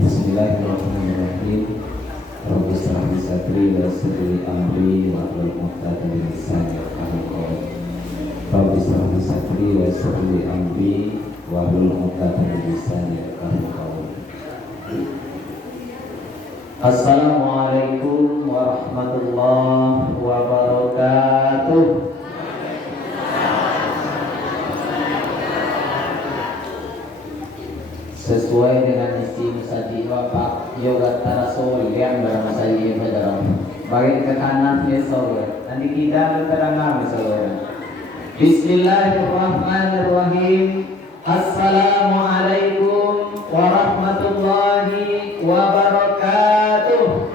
Bismillahirrahmanirrahim. Rabbi shrah li sadri wa yassir li amri wahlul 'uqdatam min lisani yafqahu qawli. Rabbi shrah li sadri wa yassir li amri wahlul 'uqdatam min lisani yafqahu qawli. Assalamualaikum warahmatullahi wabarakatuh. Sesuai dengan isi musaji Bapak Yoga Tarasol yang bersama saya pada bagian ke kanan ya saudara. Nanti kita terangkan saudara. Bismillahirrahmanirrahim. Assalamualaikum warahmatullahi wabarakatuh.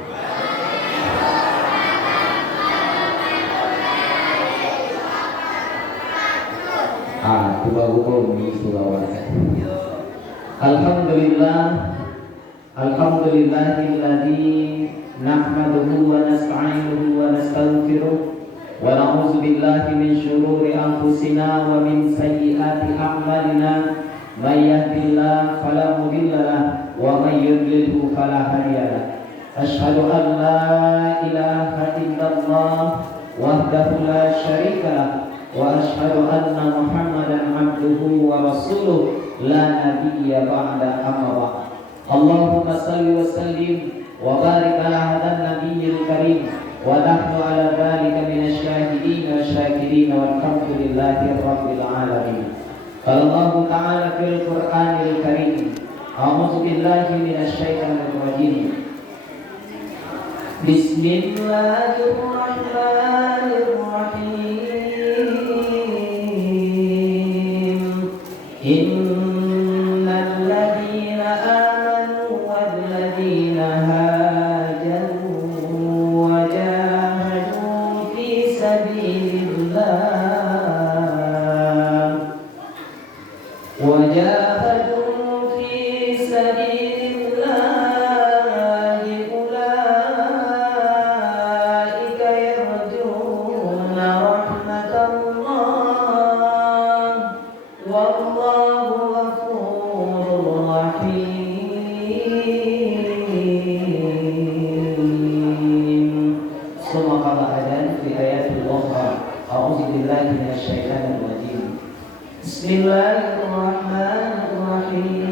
Dua hukum di Sulawesi. Alhamdulillahilladzi nahmaduhu wa nasta'inuhu wa nastaghfiruh wa na'udzu billahi min syururi anfusina wa min sayyiati a'malina may yahdihillahu fala mudilla lahu wa may yudlilhu fala hadiya lahu. Asyhadu an la ilaha illallah wahdahu la syarika lahu wa asyhadu anna Muhammadan abduhu wa rasuluh la nabiyya ba'da amma ba'd. Allahumma salli wa sallim wa barik ala hadan nabiyyil karim wa nahnu ala dhalika minasy syahidin wa syakirin walhamdulillahi rabbil alamin. Qala Allah ta'ala fil Qur'anil karim. A'udzu billahi minasy syaithanir rajim. Bismillahirrahmanirrahim. Bismillahirrahmanirrahim.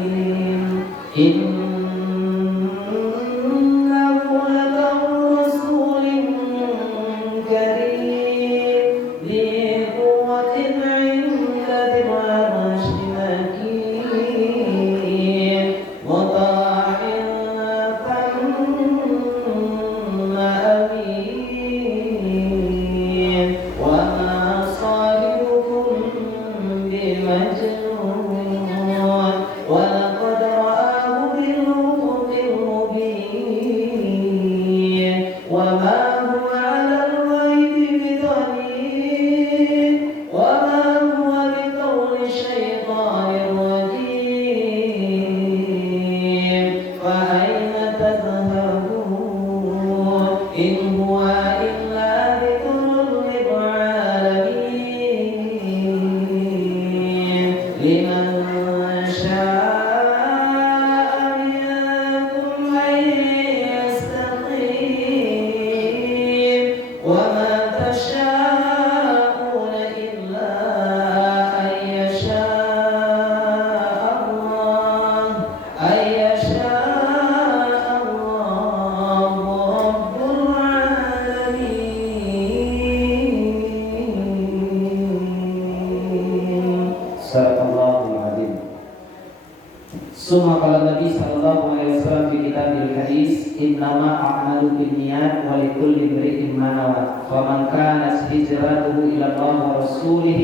Summa qala Nabi sallallahu alaihi wasallam fi kitabil hadis, innama a'malu binniyat wa likulli imri'in ma nawa. Faman kanat hijratuhu ila Allah wa rasulih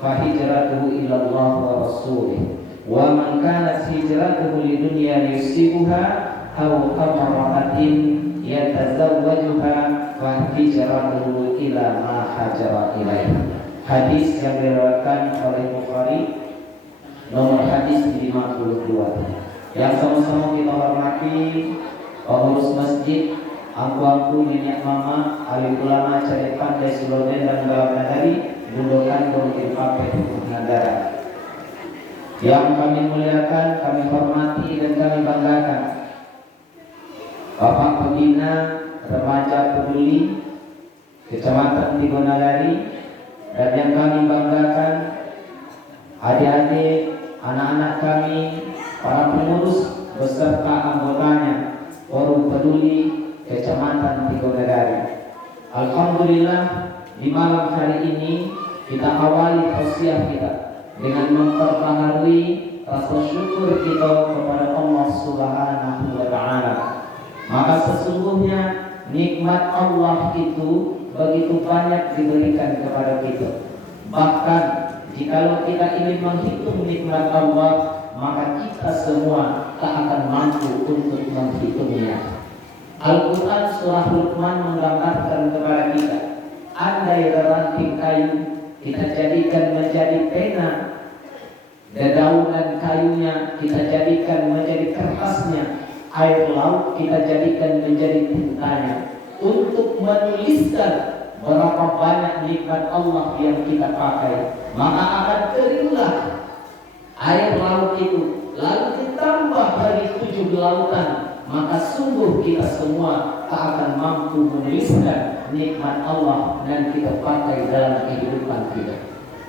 fa hijratuhu ila Allah wa rasulih. Wa man kanat hijratuhu lidunya yusibuha aw imra'atin yatazawwajuha fa hijratuhu ila ma hajara ilaihi. Hadis yang diriwayatkan oleh Bukhari, nomor hadis 52. Yang sama-sama kita hormati pengurus masjid, angku-angku, nenek mama, alim ulama, cari pandai, suloden dan bawah nadari, bundokan domkin pakai negara. Yang kami muliakan, kami hormati dan kami banggakan Bapak Pembina Remaja Peduli Kecamatan Tigonagari, dan yang kami banggakan adik-adik, anak-anak kami, para pengurus beserta anggotanya Forum Peduli Kecamatan Tigonagari. Alhamdulillah, di malam hari ini kita awali tausiah kita dengan memperbaharui rasa syukur kita kepada Allah Subhanahu wa Ta'ala. Maka sesungguhnya nikmat Allah itu begitu banyak diberikan kepada kita. Bahkan jikalau kita ingin menghitung nikmat Allah, maka kita semua tak akan mampu untuk menghitungnya. Al-Quran surah Luqman menggambarkan kepada kita, andai ranting kayu kita jadikan menjadi pena, dedaunan kayunya kita jadikan menjadi kertasnya, air laut kita jadikan menjadi tintanya, untuk menuliskan berapa banyak nikmat Allah yang kita pakai, maka akan keringlah air laut itu, lalu ditambah dari 7 lautan, maka sungguh kita semua tak akan mampu menuliskan nikmat Allah dan kita pakai dalam kehidupan kita.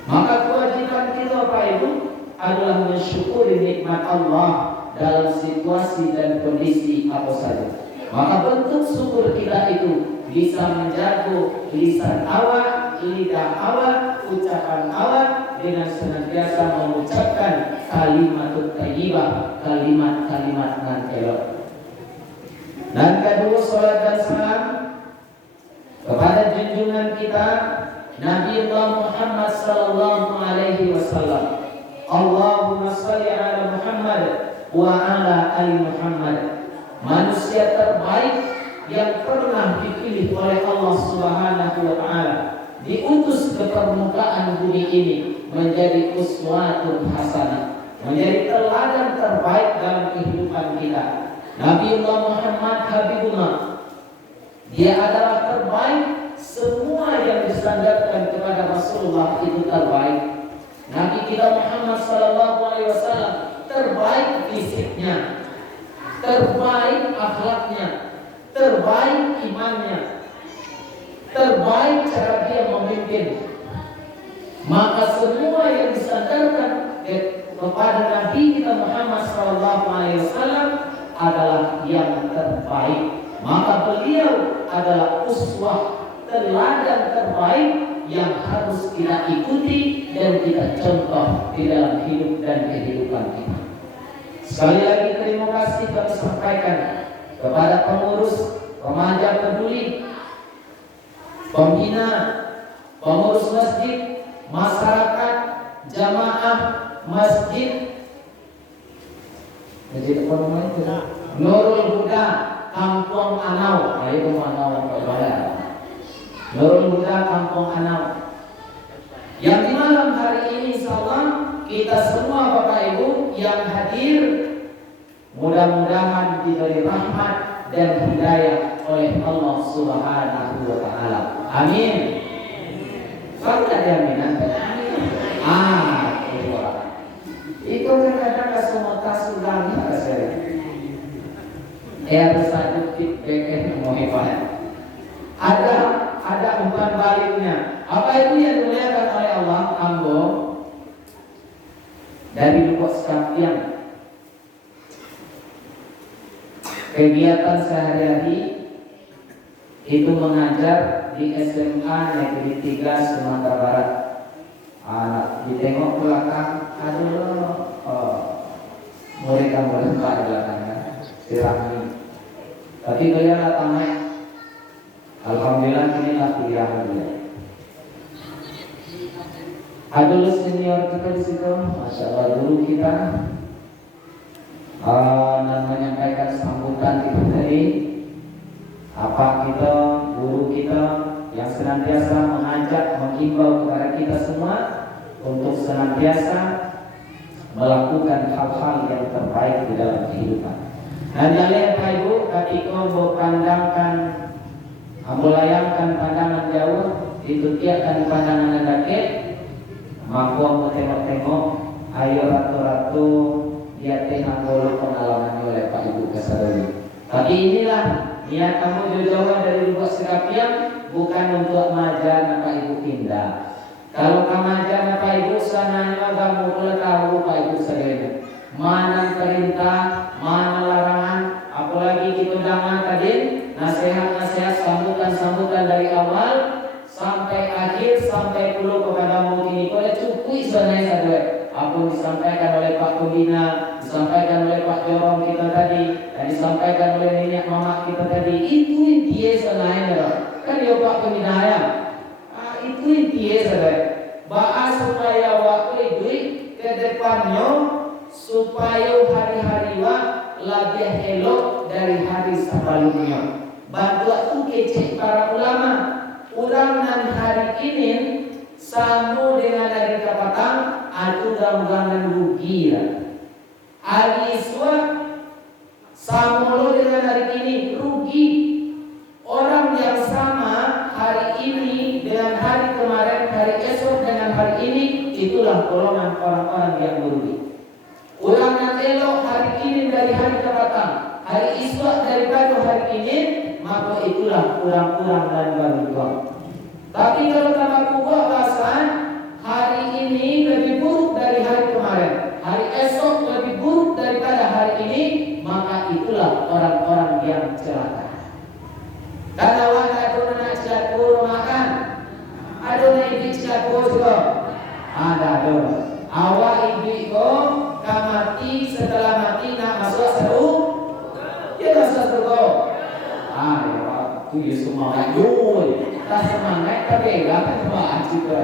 Maka kewajiban kita Bapak Ibu adalah mensyukuri nikmat Allah dalam situasi dan kondisi apa saja. Maka bentuk syukur kita itu bisa menjaga lisan awak, lidah awak, ucapan awak dengan senantiasa mengucapkan kalimat thayyibah, kalimat-kalimat nan elok. Dan kedua, salat dan salam kepada junjungan kita Nabi Muhammad sallallahu alaihi wasallam. Allahumma shalli ala Muhammad wa ala ali Muhammad. Manusia terbaik yang pernah dipilih oleh Allah Subhanahu wa Ta'ala, diutus ke permukaan bumi ini menjadi uswatun hasanah, menjadi teladan terbaik dalam kehidupan kita. Nabi Muhammad Habibullah, dia adalah terbaik. Semua yang disandarkan kepada Rasulullah itu terbaik. Nabi kita Muhammad sallallahu alaihi wasallam terbaik fisiknya, terbaik akhlaknya, terbaik imannya, terbaik cara dia memimpin. Maka semua yang disandarkan kepada Nabi kita Muhammad sallallahu alaihi wasallam adalah yang terbaik. Maka beliau adalah uswah, teladan terbaik yang harus kita ikuti dan kita contoh di dalam hidup dan kehidupan kita. Sekali lagi terima kasih kami sampaikan kepada pengurus Remaja Peduli, pembina, pengurus masjid, masyarakat, jamaah masjid apa namanya itu? Nurul Huda Kampung Anau. Nah, itu Anau kepada Nurul Huda Kampung Anau. Yang di malam hari ini insyaallah kita semua Bapak Ibu yang hadir mudah-mudahan diberi rahmat dan hidayah oleh Allah Subhanahu wa Ta'ala. Amin. Fakta jaminan. Itu kadang-kadang semua tasudang saya. Bersatu feedback mau hebat. Ada umpan baliknya. Apa itu yang dimuliakan oleh Allah? Ambo dari Lubuk Sekalian. Kegiatan sehari-hari itu mengajar di SMA Negeri 3 Sumatera Barat. Anak ditengok belakang, mereka berempat di belakangnya, dirahmi. Tapi beliau datang naik. Alhamdulillah inilah pilihan beliau. Ada senior kita di situ, masya Allah, guru kita dan menyampaikan sambutan kita tadi. Apa kita, guru kita yang senantiasa mengajak, menghimbau kepada kita semua untuk senantiasa melakukan hal-hal yang terbaik di dalam kehidupan. Dan yang lain Ibu, ketika berpandangkan, melayangkan pandangan jauh, itu tiapkan pandangan dekat, maka tengok-tengok, ayo ratu-ratu dia tengah bolu pengalaman oleh Pak Ibu Kasaroli. Tapi inilah niat kamu jauh-jauh dari Lubuk Serapian, bukan untuk majar Pak Ibu pindah. Kalau kamu majar Pak Ibu sananya kamu boleh tahu Pak Ibu sekalian, mana perintah, mana larangan. Apalagi kita jangan tadi nasihat-nasihat, sambutan-sambutan dari awal sampai akhir, sampai dulu kepada mungkin boleh cukup sebenarnya saja. Apa yang disampaikan oleh Pak Pembina, disampaikan oleh Pak Jorong kita tadi, dan disampaikan oleh nenek mama kita tadi, itu intinya sebenarnya. Kan ya Pak Pembina ya, itu intinya saja. Bahas supaya waktu itu ke depannya, supaya hari-hari lebih elok dari hari sebelumnya. Bantu itu kecil para ulama. Urang nan hari ini samu dengan dari kapatang atau gambaran rugi. Hari iswa samu dengan hari ini rugi. Orang yang sama hari ini dengan hari kemarin, hari esok dengan hari ini, itulah golongan orang-orang yang merugi. Orang yang elok hari ini dari hari kapatang, hari iswa daripada hari ini, maka itulah kurang-kurang dan berubah. Tapi kalau kamu buat bahasan, hari ini lebih buruk dari hari kemarin, hari esok lebih buruk daripada hari ini, maka itulah orang-orang yang celaka. Karena ada nak celaka makan, ada nak ibu celaka juga, ada. Awak ibu kamati setelah mati nak masuk seru, dia masuk surga. Ya tu ya semangat tak semangat tapi enggak semangat juga.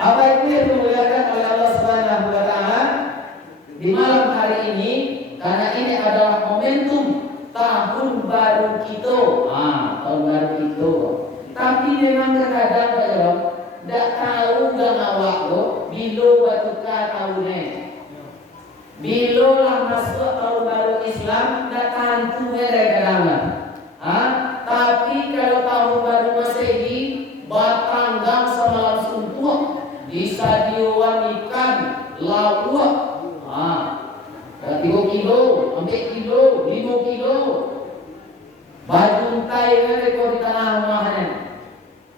Apa itu yang dimuliakan oleh Allah Subhanahu wa taala di malam hari ini, karena ini adalah momentum tahun baru kita. Tahun baru kita. Tapi memang kadang-kadang Pak Jorong enggak tahu gang awak tu bila batuka tahunnya. Bila lah masuk tahun baru Islam enggak tentu kadang-kadang. Tapi kalau tahun baru Masehi batanggang semalam suntuk bisa diwanikan lawak 3 kilo, 4 kilo, 5 kilo bajuntai mereka di tanah rumahnya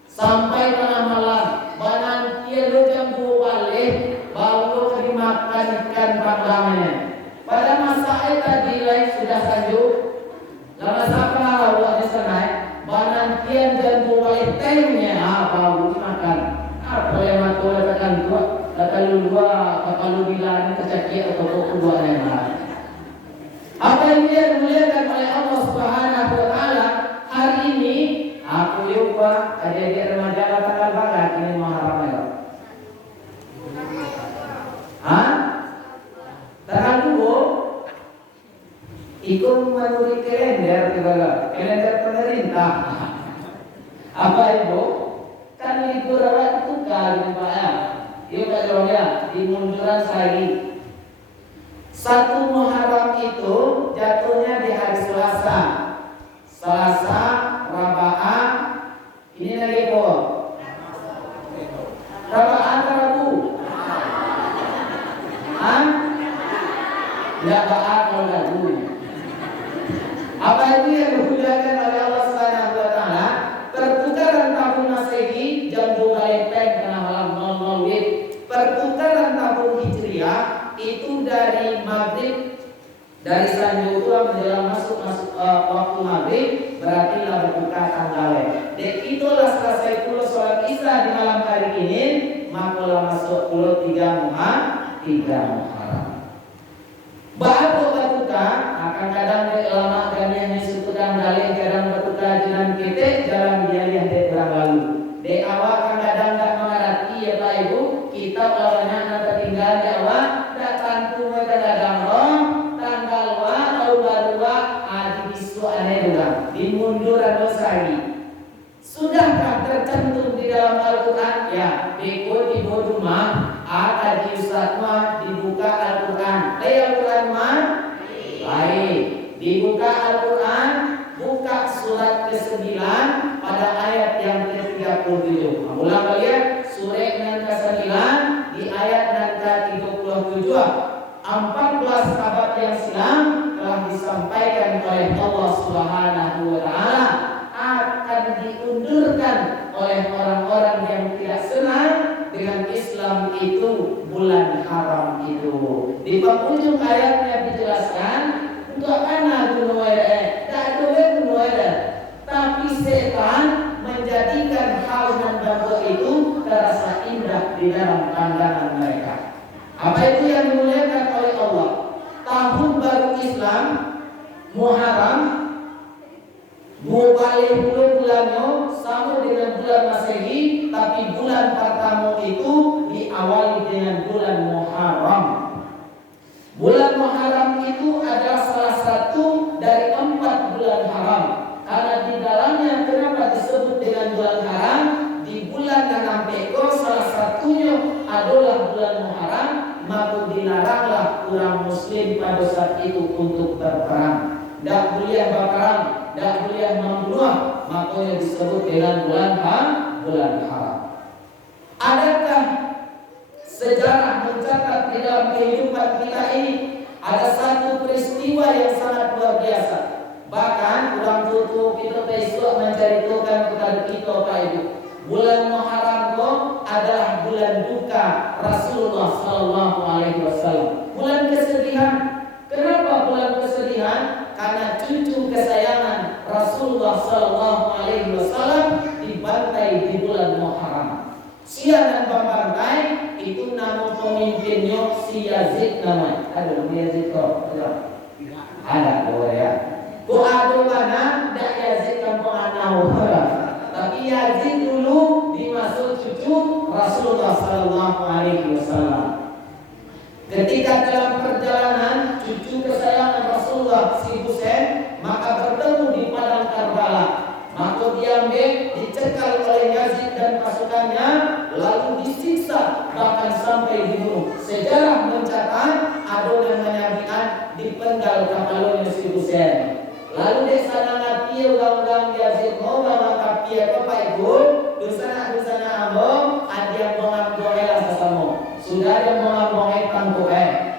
sampai tanah malam banantia lo jam 2 balik baru dimakan ikan panggangannya. Pada masa tadi lain sudah sanjung lama siapa awak di sana banantian dan buai tehnya baru dimakan. Apa yang matu katakan tua katalu dua katalu bilang kecakit atau kedua yang mana. Apa yang dia dimuliakan oleh Allah Subhanahu wa taala hari ini aku lupa adik-adik remaja tanggal berapa ini Muharram ya. Tanggal 2 ikut menurut kalender pemerintah. Apa itu? Kan libur awak itu kali Pak ya. Iya Pak Jorong ya, dimunduran lagi. 1 Muharram itu jatuhnya di hari Selasa. Selasa, Rabaah, ini lagi apa? Rabaah atau Rabu? Rabaah kalau Rabu. Apa itu yang dimuliakan oleh Allah Subhanahu wa taala? Pertukaran tahun Masehi jam 2 lepeng tengah malam 00 WIB. Pertukaran tahun Hijriah itu dari maghrib, dari Sanjung Tua menjelang masuk waktu maghrib, berarti lah berbuka tanggalnya. Dan itulah selesai pulau sholat isya di malam hari ini, maka masuk pulau 3 Muharram. Baru berbuka akan kadang lama kami disebutkan dalih kadang berbuka jalan kita jalan dia yang berang lalu. Di awal kadang tak mengerti ya Pak Ibu, kita awalnya nanti tinggal di awal tak tentu kadang roh tanggal wa dimunduran dosai. Sudahkah tercantum di dalam Al-Quran? Ya, beko di rumah, ada di Ustaz mah dibuka Al-Quran. Al-Quran mah? Baik. Dibuka Al-Quran, buka surat ke-9 pada ayat yang ke-37. Ulang kalian, surat yang ke-9 di ayat yang ke-37. 14 abad yang silam telah disampaikan oleh Allah Subhanahu wa taala akan diundurkan oleh orang-orang yang tidak senang dengan Islam itu, bulan haram itu. Di penghujung ayatnya dijelaskan untuk anak tak ada, tapi setan menjadikan hal dan bagus itu terasa indah di dalam pandangan mereka. Apa itu yang dimuliakan oleh Allah? Tahun baru Islam Muharram boleh bulannya sama dengan bulan Masehi, tapi bulan pertama itu diawali dengan bulan Muharram. Bulan Muharram itu adalah salah satu dari 4 bulan haram. Karena di dalamnya kenapa disebut dengan bulan haram? Di bulan yang peko salah satunya adalah bulan Muharram, maka dilaranglah orang Muslim pada saat itu untuk berperang. Tidak boleh berperang, tidak boleh membunuh, makanya disebut dengan bulan haram. Adakah sejarah mencatat di dalam kehidupan kita ini ada satu peristiwa yang sangat luar biasa? Bahkan orang tutup kita besok menceritakan kepada kita Pak Ibu, bulan Muharram adalah bulan duka Rasulullah Sallallahu Alaihi Wasallam. Bulan kesedihan. Kenapa bulan kesedihan? Karena cucu kesayangan Rasulullah Sallallahu Alaihi Wasallam dibantai di bulan Muharram. Sia dan pembantai itu nama pemimpinnya si Yazid namanya. Ada Yazid kok? Ada ya. Ku ada mana? Dak Yazid kampung anau. Tapi Yazid dulu dimasuk cucu Rasulullah Sallallahu Alaihi Wasallam. Ketika dalam perjalanan cucu kesayangan Rasulullah si Husain maka bertemu di padang Karbala. Maka diambil, dicekal oleh Yazid dan pasukannya, lalu disiksa bahkan sampai dibunuh. Sejarah mencatat ada yang menyampaikan dipenggal kapalnya si Husain. Lalu di sana ngati orang-orang Yazid mau bawa kapia ke Pak Ibu, dusana ambo, ada yang mengambil sesama. Sudah yang mengambil tangkuh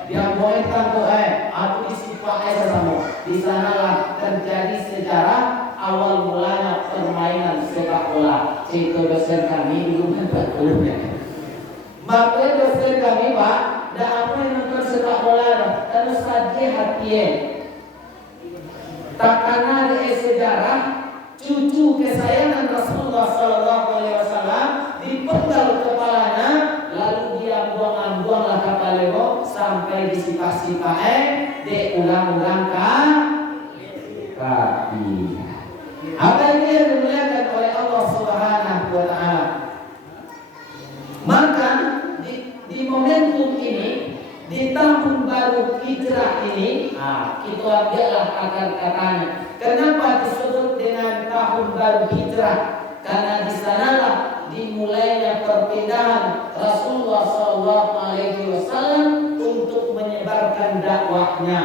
yang boleh tangkuh atau disipak sesama. Di sanalah terjadi sejarah awal mulanya permainan sepak bola. Itu dosen kami dulu kan maka dosen kami Pak, dah apa yang nonton sepak bola, karena saja hati. Tak karena ada sejarah cucu kesayangan Rasulullah Sallallahu Alaihi Wasallam dipenggal kepalanya, lalu dia buang-buanglah kapalnya sampai disipak-sipak de ulang-ulang kaki. Apa ini yang dimuliakan oleh Allah Subhanahu Wa Taala? Maka di momentum ini, di tahun baru hijrah ini, kita ambillah akar-akarnya. Kenapa disebut dengan tahun baru hijrah? Karena di sanalah dimulainya perpindahan Rasulullah Sallallahu Alaihi Wasallam untuk menyebarkan dakwahnya.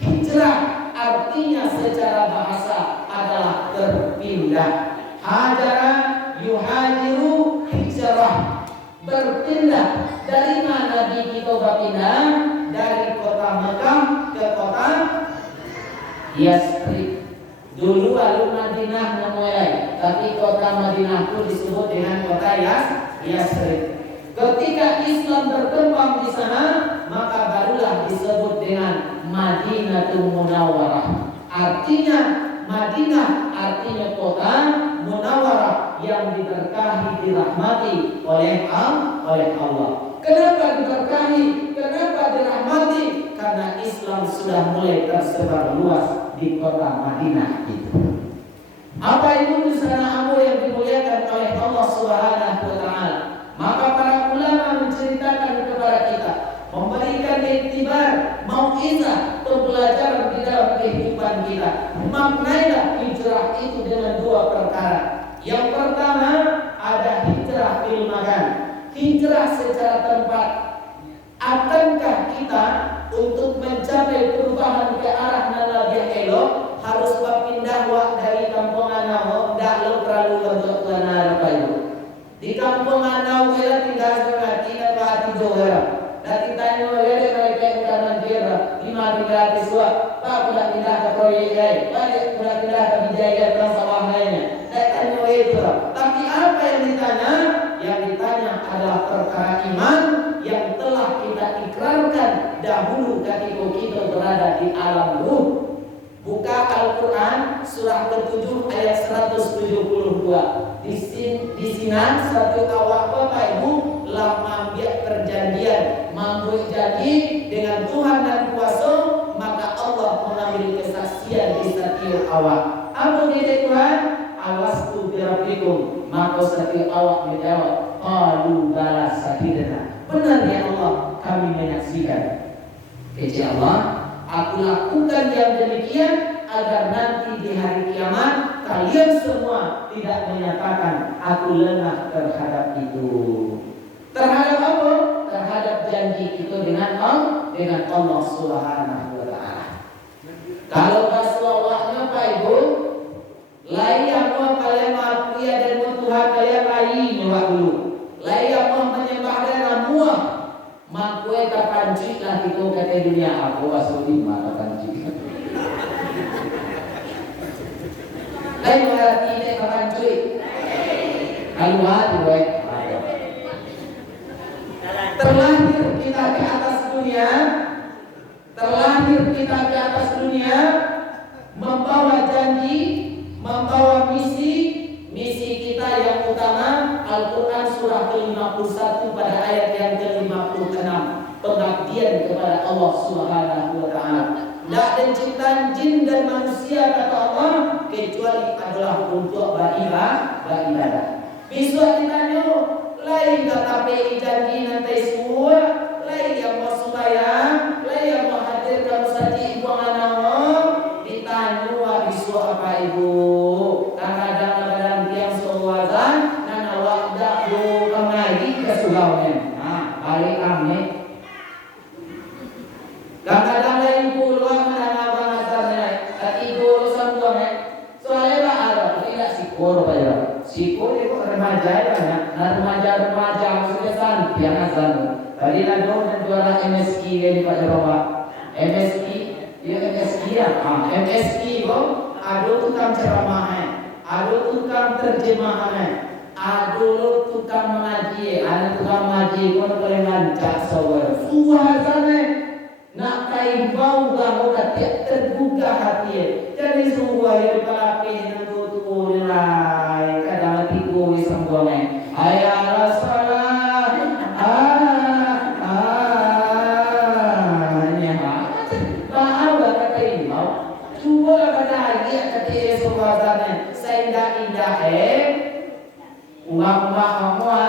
Hijrah artinya secara bahasa adalah berpindah. Hajara yuhajiru hijrah, berpindah. Dari mana Nabi kita berpindah? Dari kota Mekah ke kota Yasrib. Dulu lalu Madinah memulai, tapi kota Madinah itu disebut dengan kota Yasrib. Ketika Islam berkembang di sana, maka barulah disebut dengan Madinatul Munawwarah. Artinya Madinah artinya kota Munawwarah yang diberkahi, dirahmati oleh Allah. Kenapa diberkahi? Kenapa dirahmati? Karena Islam sudah mulai tersebar luas di kota Madinah itu. Apa itu di sana amul yang dimuliakan oleh Allah Subhanahu Wa Taala? Maka para ulama menceritakan kepada kita, memberikan iktibar, mau'izah, pembelajaran di dalam kehidupan kehidupan kita. Maknailah hijrah itu dengan dua perkara. Yang pertama ada hijrah fil makan, hijrah secara tempat. Akankah kita untuk mencapai perubahan ke arah nalab yang elok harus berpindah dari kampung anau dah lo terlalu bentuk benar itu. Di kampung anau kita tinggal semati dan hati johara. Dan kita ini melihat mereka yang kanan kira lima gratis wah, pak sudah pindah ke proyek lain, pak sudah pindah ke bijaya dan sawah lainnya. Dan tanya itu. Tapi apa yang ditanya? Yang ditanya adalah perkara iman yang telah kita ikrarkan dahulu ketika kita berada di alam ruh. Buka Al-Quran surah ke-7 ayat 172. Di sini satu awak Bapak Ibu lah membuat perjanjian, membuat janji dengan Tuhan dan kuasa, maka Allah mengambil kesaksian di setiap awak. Apa dia Tuhan? Alastu birabbikum, maka setiap awak menjawab, qalu bala sahidna. Benar ya Allah, kami menyaksikan. Kata Allah, aku lakukan yang demikian agar nanti di hari kiamat kalian semua tidak menyatakan aku lengah terhadap itu. Terhadap apa? Terhadap janji itu dengan Allah Subhanahu wa taala. Kalau Rasulullah Pak Ibu, layak mau kalian mengakui dan Tuhan kalian lain nyawa dulu. Layak mau menyembah dan ramuah. Makwe kapanci lah itu kata dunia aku asli mata panci. Lain berarti ini kapanci. Kalau hati baik. Terlahir kita ke atas dunia, terlahir kita ke atas dunia, membawa janji, membawa misi kita yang utama. Al-Quran surah ke-51 pada ayat yang ke-56, pengabdian kepada Allah Subhanahu wa taala. Tidak ada ciptaan jin dan manusia kata Allah kecuali adalah untuk beribadah. Besok ditanya, lain kata PI janji nanti semua, lain yang mau sembahyang, lain yang mau hadir kalau saji ibu anak ditanya besok apa ibu? Kadang-kadang tiang sewazan dan awak dak do kemari ke Sulawesi. Balik kami. Kadang-kadang lain puluhan menang abang-abangnya, ibu sambuannya. Soalnya ada, tidak sikor pada. Sikor itu remaja ya, remaja maksudnya santiang azan. Tadi nado dan juara MSI dari Pak Jeroba. MSI ya, MSI kok. Ada tukang ceramah, ada tukang terjemahan, ada tukang mengaji, ada tukang mengaji. Kau boleh ngancak saudara. Suasana nak kain bau kamu tiap terbuka hati. Jadi semua yang pelapis nanti mulai kadang tipu sembuhnya. Ayah Rasulullah, maaf kata imam. Cuba kata lagi kata suasana seindah-indah uang-uang semua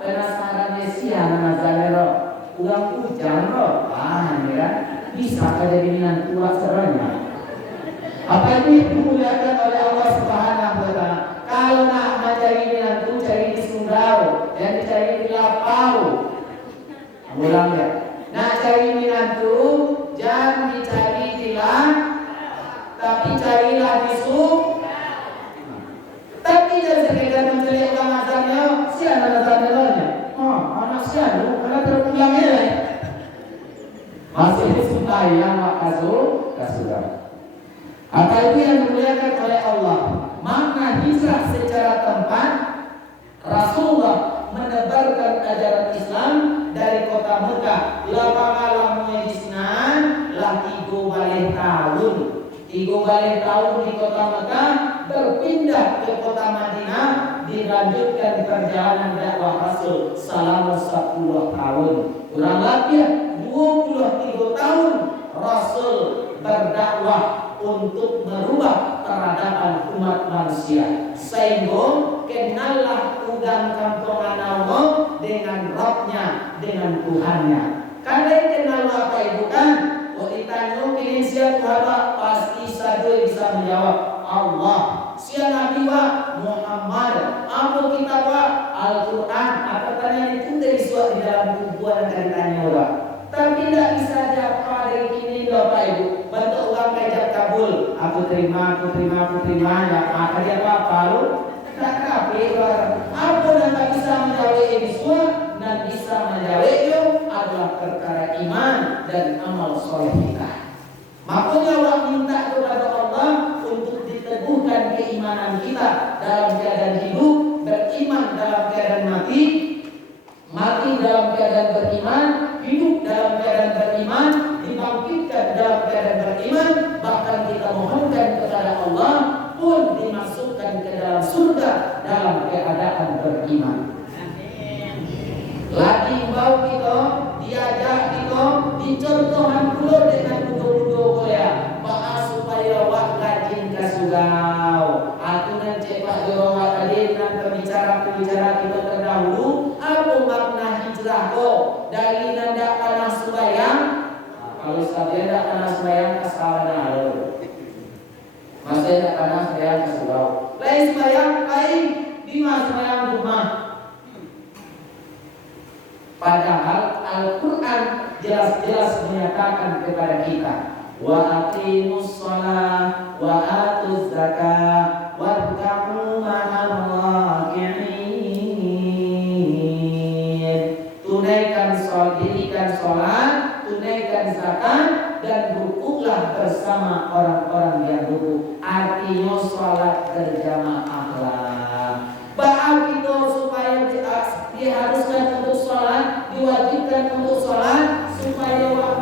penasaran Mesia nazarero. Uang hujan loh, ini kan bisa jadi minat tua seranya. Apa ini dimuliakan oleh Allah Subhanahu wa taala. Kalau nak mencari minat tu cari di Sundau dan dicari di Lapau. Ulang ya. Nak cari minat tu jangan dicari di tapi carilah di Tapi jangan sekedar mencari uang azannya, siapa azannya? Anak siapa? Karena terulangnya masih sembahyang maka kasudah. Apa itu yang dimuliakan oleh Allah? Maka hijrah secara tempat Rasulullah menebarkan ajaran Islam dari kota Mekah. Lapang mejisnan lah 3 tahun. 3 tahun di kota Mekah, berpindah ke kota Madinah, dilanjutkan perjalanan dakwah Rasul selama 10 tahun. Kurang lebih 23 tahun Rasul berdakwah untuk merubah peradaban umat manusia. Sehingga kenallah udang kampung Anawo dengan Rabbnya, dengan Tuhannya. Kalian kenal apa ibu kan? Waktu ditanya pilih siapa pasti satu bisa menjawab Allah. Sia Nabi wa Muhammad. Apa kita wa Al-Quran. Apa tanya itu dari suatu di dalam buku dan tanya orang. Tapi tidak bisa jawab dari kini Bapak Ibu. Bentuk uang kajak kabul. Aku terima. Ya apa dia apa lu? Tak kape apa yang tak bisa menjawab ini semua dan bisa menjawab itu adalah perkara iman dan amal soleh kita. Makanya Allah minta kepada Allah untuk diteguhkan keimanan kita dalam keadaan hidup, beriman dalam keadaan mati, mati dalam keadaan beriman, hidup dalam keadaan beriman, dibangkitkan dalam keadaan beriman, bahkan kita mohonkan kepada Allah pun dimasukkan ke dalam surga dalam keadaan beriman. Lagi bau kita diajak kita dicontohan dulu dengan budo-budo koya bahas supaya wak gajin kasugau. Aku nanti pak jorowat tadi dan pembicara kita terdahulu apa makna hijrah ko dari nanda panas sembayang. Kalau sekalian tidak panas sembayang kesalahan lalu. Masih tidak panas sembayang kasugau. Lain sembayang lain di mas sembayang rumah. Padahal Al-Quran jelas-jelas menyatakan kepada kita wa aqimus shalah wa atuz zakah warka'u ma'al raki'in. Tunaikan sholat, dirikan sholat, tunaikan zakat dan rukuklah bersama orang-orang yang rukuk. Artinya sholat berjamaahlah. Bahwa kita supaya diharuskan untuk sholat, diwajibkan untuk sholat supaya wak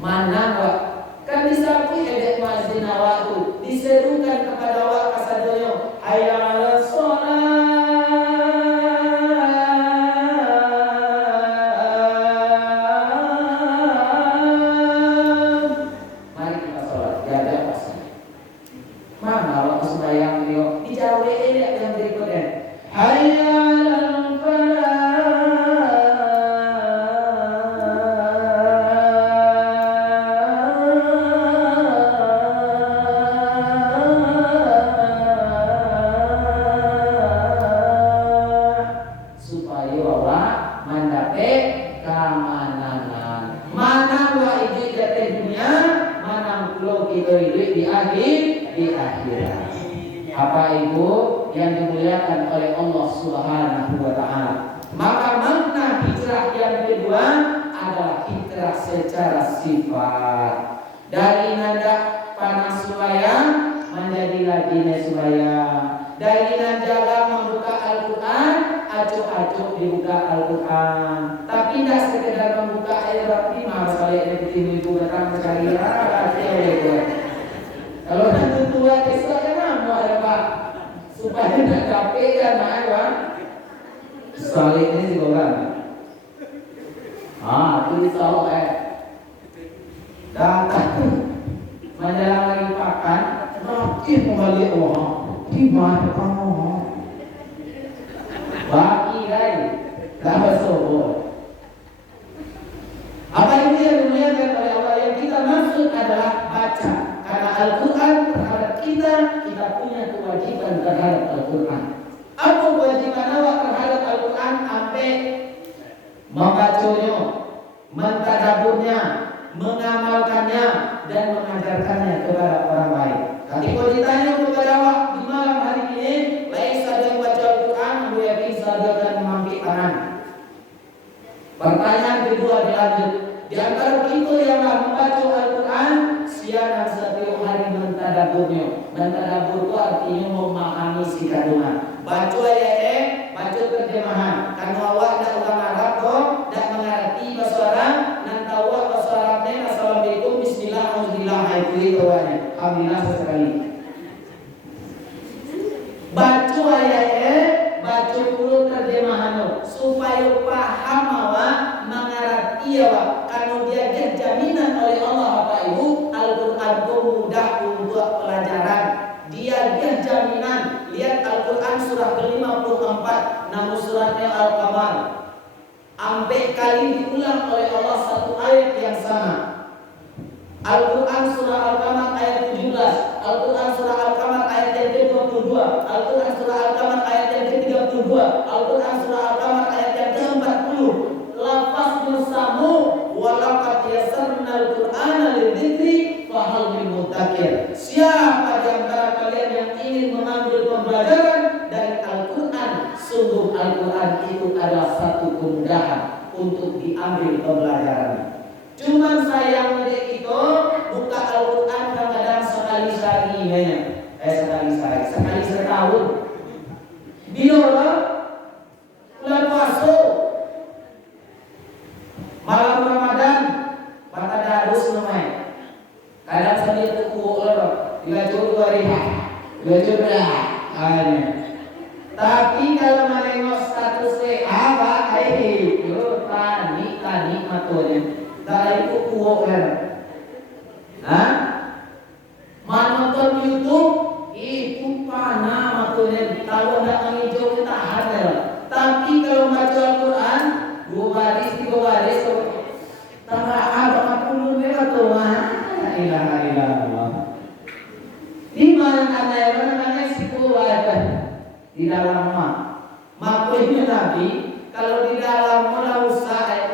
manang wak kan disamping edek muazzin waktu diserukan kepada wak kasadoyo hayya 'alas sholat. Mari kita sholat, jaga pasti. Mana wak sembahyang dia dijauh edek yang berikutnya hayya 'alal falah. Bapak Ibu yang dimuliakan oleh Allah Subhanahu wa taala. Maka makna hijrah yang kedua adalah hijrah secara sifat. Dari nanda panas sembahyang menjadi rajin sembahyang. Dari nanda membuka Al-Qur'an, acuk-acuk dibuka Al-Qur'an. Tapi tidak sekedar membuka ayat tapi masalah yang ibu datang sekali kalau nanti tua kesal ada Pak supaya tidak capek kan Pak. Sekali ini juga kan. Itu disalok datang menjelang lagi makan makin kembali gimana kamu bagi guys tak bersobo. Apa ini yang dimuliakan oleh Allah yang kita maksud adalah baca. Karena Al-Quran terhadap kita punya kewajiban terhadap Al-Quran. Apa kewajiban awak terhadap Al-Quran? Sampai membacanya, mentadaburnya, mengamalkannya, dan mengajarkannya kepada orang lain. Tapi kalau ditanya kepada awak di malam hari ini, laisa yang baca Al-Quran, dia bisa dengan memakai tangan. Pertanyaan kedua dilanjut. Di antara kita yang membaca Al-Quran, siang setiap hari mentadaburnya. Mentadabur itu artinya memahami isi kandungan. Baca ayat, baca terjemahan. Karena awak tidak orang Arab kok, tidak mengerti bahasa Arab, nanti awak bahasa Arabnya Assalamualaikum, Bismillah, Alhamdulillah, itu awalnya. Alhamdulillah sekali. Baca ayat, baca dulu terjemahan supaya paham awak, mengerti awak. Karena dia jaminan oleh Allah Bapak Ibu, Al-Quran itu mudah untuk pelajaran. Dia jaminan. Lihat Al-Quran surah ke-54, nama suratnya Al-Qamar. Sampai kali diulang oleh Allah satu ayat yang sama. Al-Quran surah Al-Qamar ke-17, Al-Quran surah Al-Qamar ayat yang ke-22, Al-Quran surah Al-Qamar ayat yang ke-32, Al-Quran surah Al-Qamar ayat yang ke-40. Lafaz bersama walaqad yassarnal Qur'ana lidzikri fahal min mudzakir. Siapa di antara kalian yang ingin mengambil pembelajaran dari Al-Quran, sungguh Al-Quran itu adalah satu kemudahan untuk diambil pembelajarannya. Cuman sayangnya itu buka Al-Quran kadang-kadang sekali sehari sekali setahun. Bila bulan puasa, malam Ramadan, mata darus namanya. Kadang sambil tuku dibaca 2 ribu, tapi kalau menengok status apa itu tani matanya, tak itu kuok kan? Menonton YouTube itu panah matanya, kalau tidak menghijau kita ada. Tapi kalau baca Al-Quran 2 baris 3 baris, tambah apa pun tu la ilaha illallah. Di mana ada siku ada di dalam makhluknya Nabi. Kalau di dalam malah usah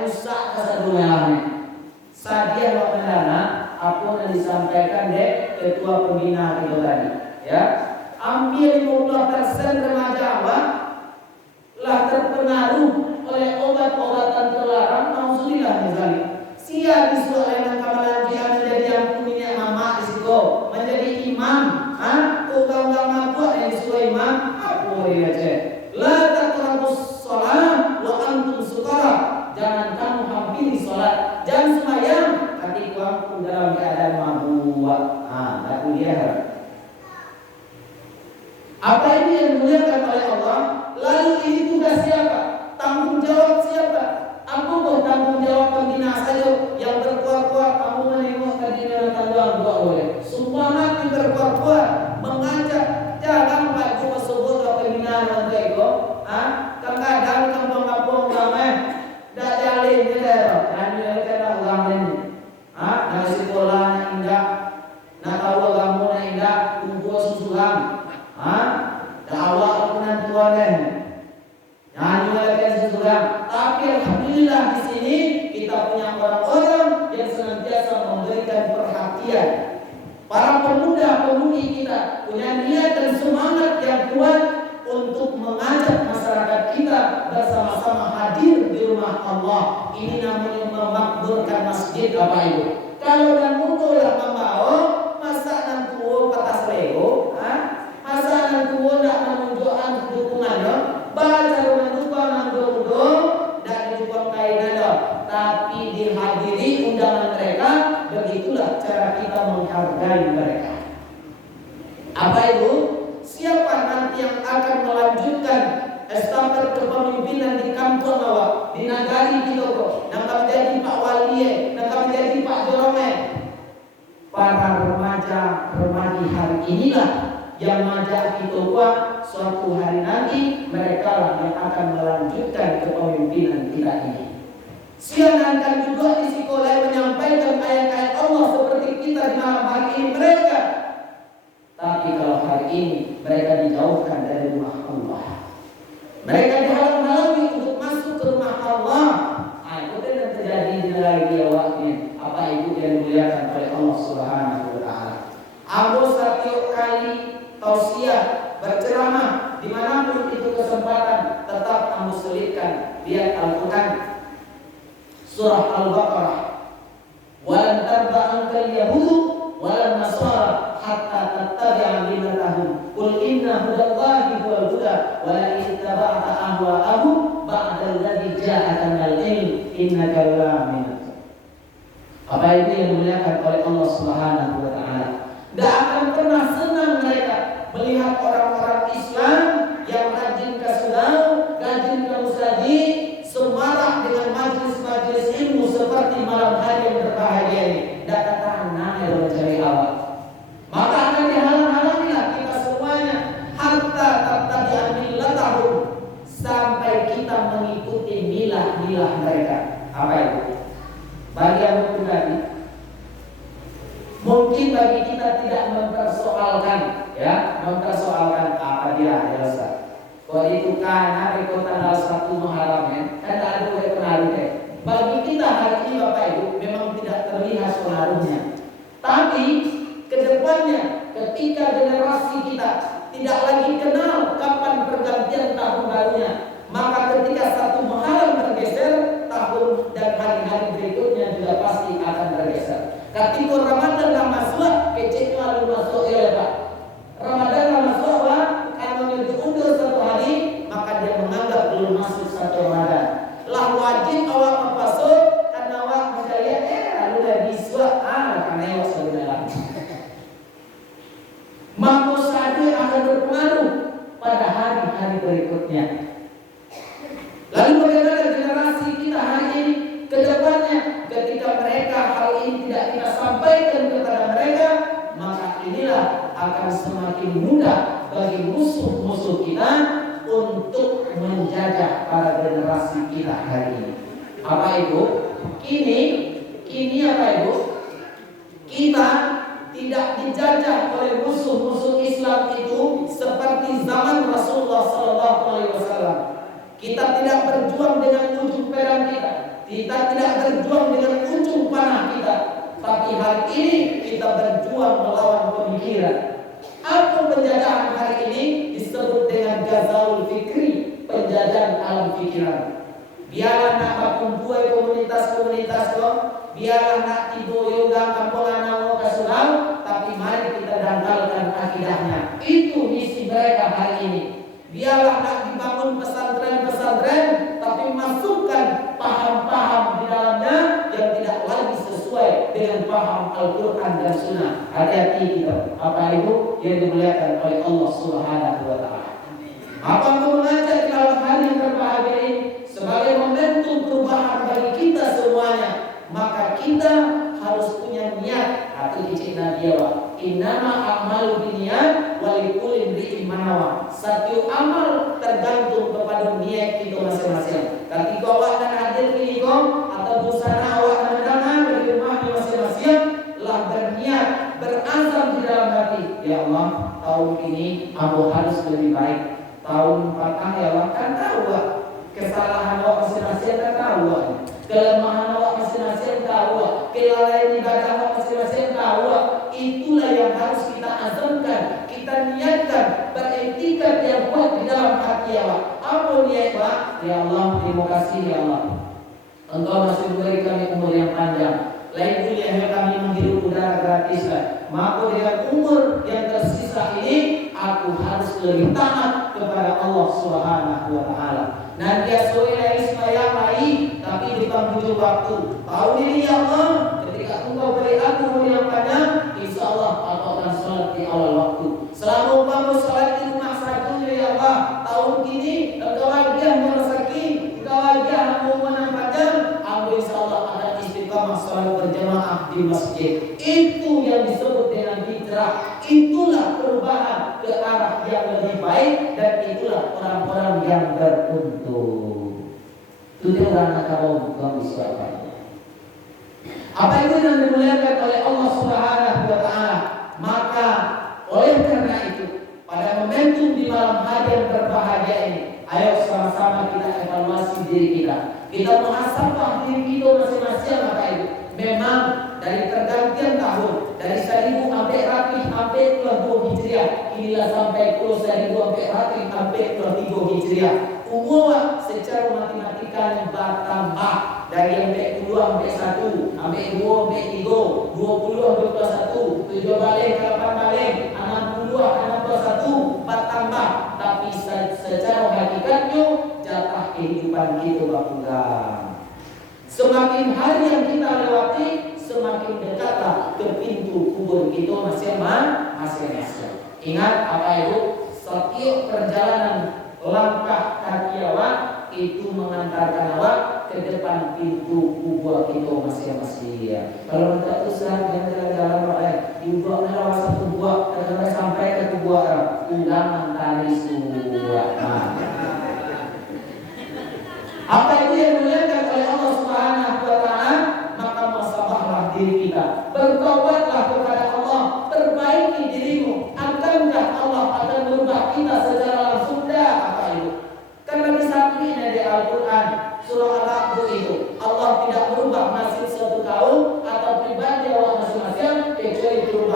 keseduanya. Sadia wakilana apa yang disampaikan deh ketua pembina itu tadi, ya. Hampir 50% remaja awak lah terpengaruh oleh obat-obatan terlarang. Nauzubillah misalnya. Sia disuruh oleh kamalan dia menjadi yang punya mama risiko, menjadi imam. Ugama buat yang disuruh imam, apa dia cek? La taqrabus shalah wa antum sukara. Jangan kamu hampiri salat, jangan sembahyang ketika kamu dalam keadaan mabuk. Tak kuliah. Apa ini yang dimuliakan oleh Allah? Lalu ini tugas siapa? Tanggung jawab siapa? Aku kok tanggung jawab pembina saja yang berkuat-kuat. Kamu menengok tadi dengan tanggung buat boleh. Sumpah mati berkuat-kuat mengajak. Jangan Pak cuma sebut pembina nanti itu. Kadang-kadang kampung-kampung ramai dah jalin ni dah. Kami ada orang ini. Nak sekolah nak indah, nak tahu agama nak indah, kumpul susulan. Dakwah kemudian Tuhan nyanyi lagi susulan. Tapi alhamdulillah di sini kita punya orang-orang yang senantiasa memberikan perhatian. Para pemuda-pemudi kita punya niat dan semangat yang kuat untuk mengajak masyarakat kita bersama-sama hadir di rumah Allah. Ini namanya memakmurkan masjid Bapak Ibu. Kalau dan muncullah membawa masa nantuo patas lego, masa nantuo nak menunjukkan dukungannya, baca rumah nantuo dan didukung kainnya, tapi dihadiri undangan mereka. Begitulah cara kita menghargai mereka. Apa itu? Siapa nanti yang akan melanjutkan estafet kepemimpinan di kampung awak, di nagari kita kok, nak menjadi Pak Wali, nak menjadi Pak Jorome. Para remaja hari inilah yang mengajak kita kuat suatu hari nanti mereka lah yang akan melanjutkan kepemimpinan kita ini. Silakan juga di sekolah menyampaikan ayat-ayat Allah seperti kita di malam hari ini mereka. Tapi kalau hari ini mereka dijauhkan dari rumah Allah, mereka dihalang-halangi untuk masuk ke rumah Allah. Itu yang terjadi di negara awaknya. Apa itu yang dimuliakan oleh Allah Subhanahu Wa Taala. Abu setiap kali tausiah berceramah dimanapun itu kesempatan tetap kamu selipkan lihat Al-Quran surah Al-Baqarah. Walan tarda ankal yahudu walan nasara hatta tattabi'a millatahum. Qul inna hudallahi huwal huda wa la ittaba'ta ahwa'ahum ba'da alladhi ja'aka minal ilm innaka laminat. Apa itu yang dimuliakan oleh Allah Subhanahu Wa Taala. Tidak akan pernah senang mereka melihat orang-orang Islam yang rajin ke surau, rajin ke musajid, semarak dengan majlis-majlis ilmu seperti malam hari yang berbahagia ini. Tidak kata nangis mencari awal. Maka akan dihalang-halangilah kita semuanya hatta tattabi'a millatahum, sampai kita mengikuti milah-milah mereka. Apa itu? Bagi yang pribadi, mungkin mungkin bagi kita tidak mempersoalkan, ya, mempersoalkan apa dia, ya Ustaz. Kalau itu kan hari tanggal 1 Muharram ya, kan tak ada boleh pengaruh ya. Bagi kita hari ini Bapak Ibu memang tidak terlihat pengaruhnya. Tapi kedepannya ketika generasi kita tidak lagi kenal kapan pergantian tahun barunya, maka ketika 1 Muharram bergeser, tahun dan hari-hari berikutnya juga pasti akan bergeser. Ketika Ramadan dah masuk, kecil lalu masuk ya Pak. Ramadan dah masuk Pak, kalau diundur 1 hari, maka dia menganggap belum masuk 1 Ramadan. Lah wajib awak masuk karena awak percaya lalu dah biswa karena awak sebenarnya. Maka saja akan berpengaruh pada hari-hari berikutnya. Lalu bagaimana generasi kita hari ini ke depannya ketika mereka hal ini tidak kita sampaikan kepada mereka, maka inilah akan semakin mudah bagi musuh-musuh kita untuk menjajah para generasi kita hari ini. Apa Ibu? Kini apa Ibu? Kita tidak dijajah oleh musuh-musuh Islam itu seperti zaman Rasulullah SAW. Kita tidak berjuang dengan ujung pedang kita. Kita tidak berjuang dengan ujung panah kita. Tapi hari ini kita berjuang melawan pemikiran. Apa penjajahan hari ini disebut dengan Ghazawul Fikri, penjajahan alam pikiran. Biarlah nak kumpul komunitas-komunitas kok, biarlah nak tibo yoga kampungan nawo kasulau, tapi mari kita dangkalkan akidahnya. Itu misi mereka hari ini. Biarlah nak dibangun pesantren-pesantren, tapi masukkan paham-paham di dalamnya yang tidak lagi sesuai dengan paham Al-Quran dan Sunnah. Hati-hati kita, apa Ibu yang dimuliakan oleh Allah Subhanahu wa Ta'ala. Apa yang mengajak di dalam hari yang berbahagia ini sebagai momentum perubahan bagi kita semuanya, maka kita harus punya niat atau ijin nabiyawa. Innama a'malu binniyat wa likulli imri'in ma nawa. Satu amal tergantung kepada niat kita masing-masing. Ketika awak dan hadir di ikom atau busana awak dan mendengar dari rumahnya masing-masing, lah berniat, berazam di dalam hati, ya Allah, tahun ini aku harus lebih baik. Tahun patah ya Allah, kan tahu Pak, kesalahan awak masing-masing kan tahu, kelemahan awak masing-masing tahu, kelalaian ibadah awak masing-masing tahu. Itulah yang harus kita azamkan, kita niatkan, beriktikad yang kuat di dalam hati awak. Apa niat Pak? Ya Allah, terima kasih ya Allah, Engkau masih memberi kami umur yang panjang. Lain kuliah kami menghirup udara gratis lah. Maka dengan umur yang tersisa ini, aku harus lebih taat kepada Allah Subhanahu wa Ta'ala. Dan dia soalnya ismayah lagi, tapi di penghujung waktu. Tahun ini ya Allah, ketika Engkau beri aku umur yang panjang, insya Allah aku akan sholat di awal waktu. Selama kamu sholat di rumah saja ya Allah, tahun ini Engkau lagi merasaki, Engkau lagi umur yang panjang, aku insya Allah akan istiqamah sholat berjamaah di masjid. Itu yang disebut dengan hijrah. Itulah perubahan ke arah yang lebih baik, dan itulah orang-orang yang beruntung. Itu dia anak kaum Islam. Apa itu yang dimuliakan oleh Allah Subhanahu wa Ta'ala? Maka oleh karena itu, pada momentum di malam hari yang berbahagia ini, ayo sama-sama kita evaluasi diri kita. Kita muhasabah diri kita masing-masing. Maka itu memang dari pergantian tahun, dari 1000 sampai rapi sampai 22 Hijriah, inilah sampai 1000 sampai rapi sampai 23 Hijriah. Umur secara matematika bertambah dari yang 2 sampai 1, sampai 2 sampai 3, 20 sampai 21, 7 balik, 8 balik, 60, 61, bertambah. Tapi secara hakikatnya jatah kehidupan kita berkurang. Semakin hari yang kita lewati, semakin dekatlah ke pintu kubur kita masing-masing. Ingat apa itu? Setiap perjalanan langkah kaki awak itu mengantarkan awak ke depan pintu kubur kita masing-masing. Kalau tidak usah jalan-jalan oleh dibuat lewat satu buah sampai ke kubur ulangan tali surat. Apa itu yang dimuliakan oleh Allah Subhanahu wa Ta'ala? Maka masabahlah diri kita, bertobatlah kepada Allah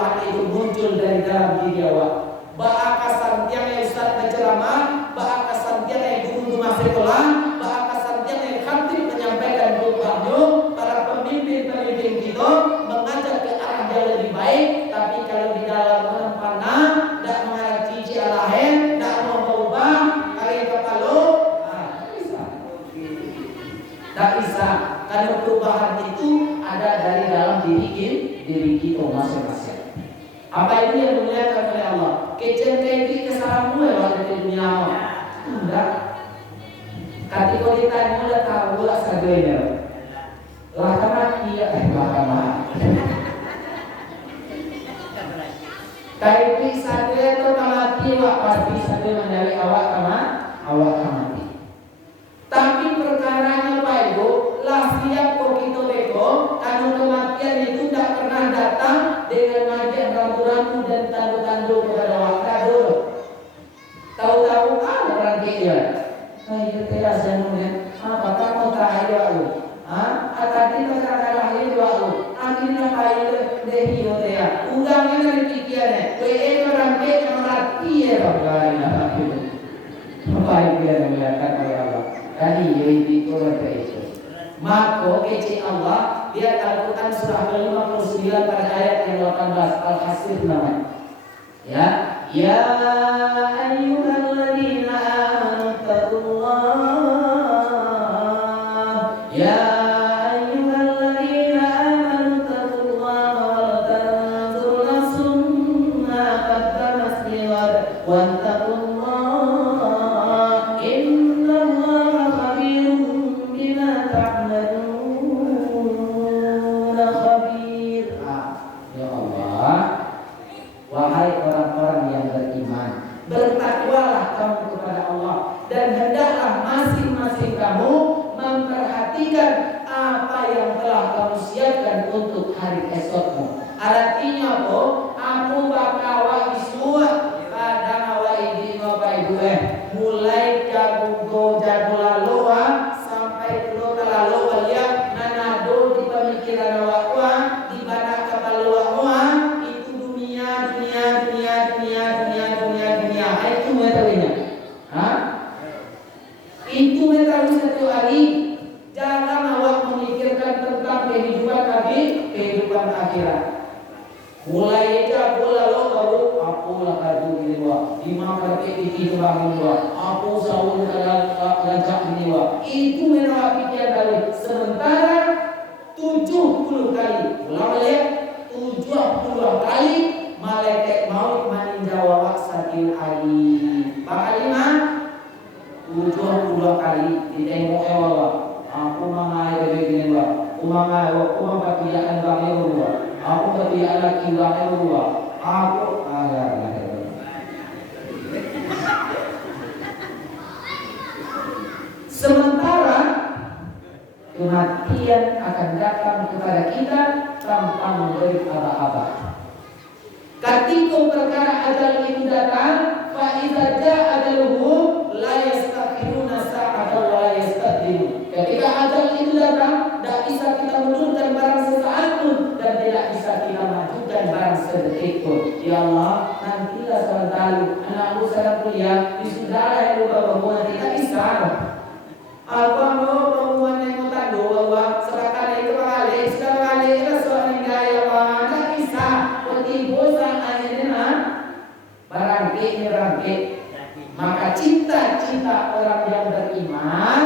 perubahan itu muncul dari dalam diri awak. Baakasan tiang yang ustaz berceramah, baakasan tiang yang guru rumah sekolah, baakasan tiang yang khatib menyampaikan khutbahnya, para pemimpin-pemimpin kita mengajak ke arah yang lebih baik. Tapi kalau di dalam menempana, tidak mengarah cici alahen, tidak mau berubah, kali kepala, tidak bisa. Karena perubahan itu ada dari dalam diri kita masing-masing. Apa itu yang dimuliakan oleh Allah? Kecenderaan kesalahan gue waktu di dunia Allah. Enggak. Ketika ditanya udah tahu lah sagenya. Lah karena iya kayak sadenya itu mati wak pasti sadenya menjadi awak mati. Tapi perkaranya Pak Ibu, lah siap kok kita beko, karena kematian itu tidak pernah datang dengan ngajak rambu-rambu dan tandu-tandu kepada waktu. Tahu-tahu orang kaya. Kayak teras yang mungkin, apa kamu tahu aku? Tadi masyarakat lahir aku. Akhirnya kayak dehi hotea. Undangnya dari pikirannya. Kue orang kaya yang mati ya bagaimana aku. Apa itu yang dimuliakan oleh Allah? Tadi yaitu orang itu. Maka kece Allah lihat Al-Quran surah ke-59 pada ayat yang 18 Al-Hasr namanya. Ya ayyuhalladzina amanu taqullah. Ya ayyuhalladzina amanu taqullah wa tanzur nafsum ma qaddamat lighad wattaqullah innallaha khabirum bima ta'malun khabir. Ya Allah, wahai orang-orang yang beriman, bertakwalah kamu kepada Allah dan hendaklah masing-masing kamu memperhatikan apa yang telah kamu siapkan untuk hari esokmu. Artinya aku bakal wahai semua kadang awal ini ngopai gue mulai jago laluan sampai pulau laluan ya nanado di pemikiran awak di banak kapal awak itu dunia itu metodenya. Itu metode satu hari. Jangan awak memikirkan tentang kehidupan akhirat. Mulai aja bola lo baru aku lah kadu ini wa lima kali itu bangun wa aku sahur ngajak ini wa itu menawar pikiran kali sementara 70 kali ulang lihat 70 kali malaikat maut meninjau sakit hari bakal 70 kali ditengok Allah aku mangai begini wa umangai wa umampatian bangun wa aku ketika lagi lahir aku sementara kematian akan datang kepada kita tanpa memberi aba-aba. Ketika perkara ajal itu datang, fa idza jaa ajaluhum la yastakhiruna sa'atan wa la yastaqdimun. Ketika ajal itu datang, tidak bisa kita mundurkan barang sesaat pun dan tidak bisa kita majukan barang sedetik pun. Ya Allah, nantilah sebentar anakku sedang kuliah di saudara yang lupa bahwa tidak bisa. Apa mau perempuan yang utang doa serahkan itu sekali itu seorang gaya mana bisa ketipu akhirnya barangke. Maka cita-cita orang yang beriman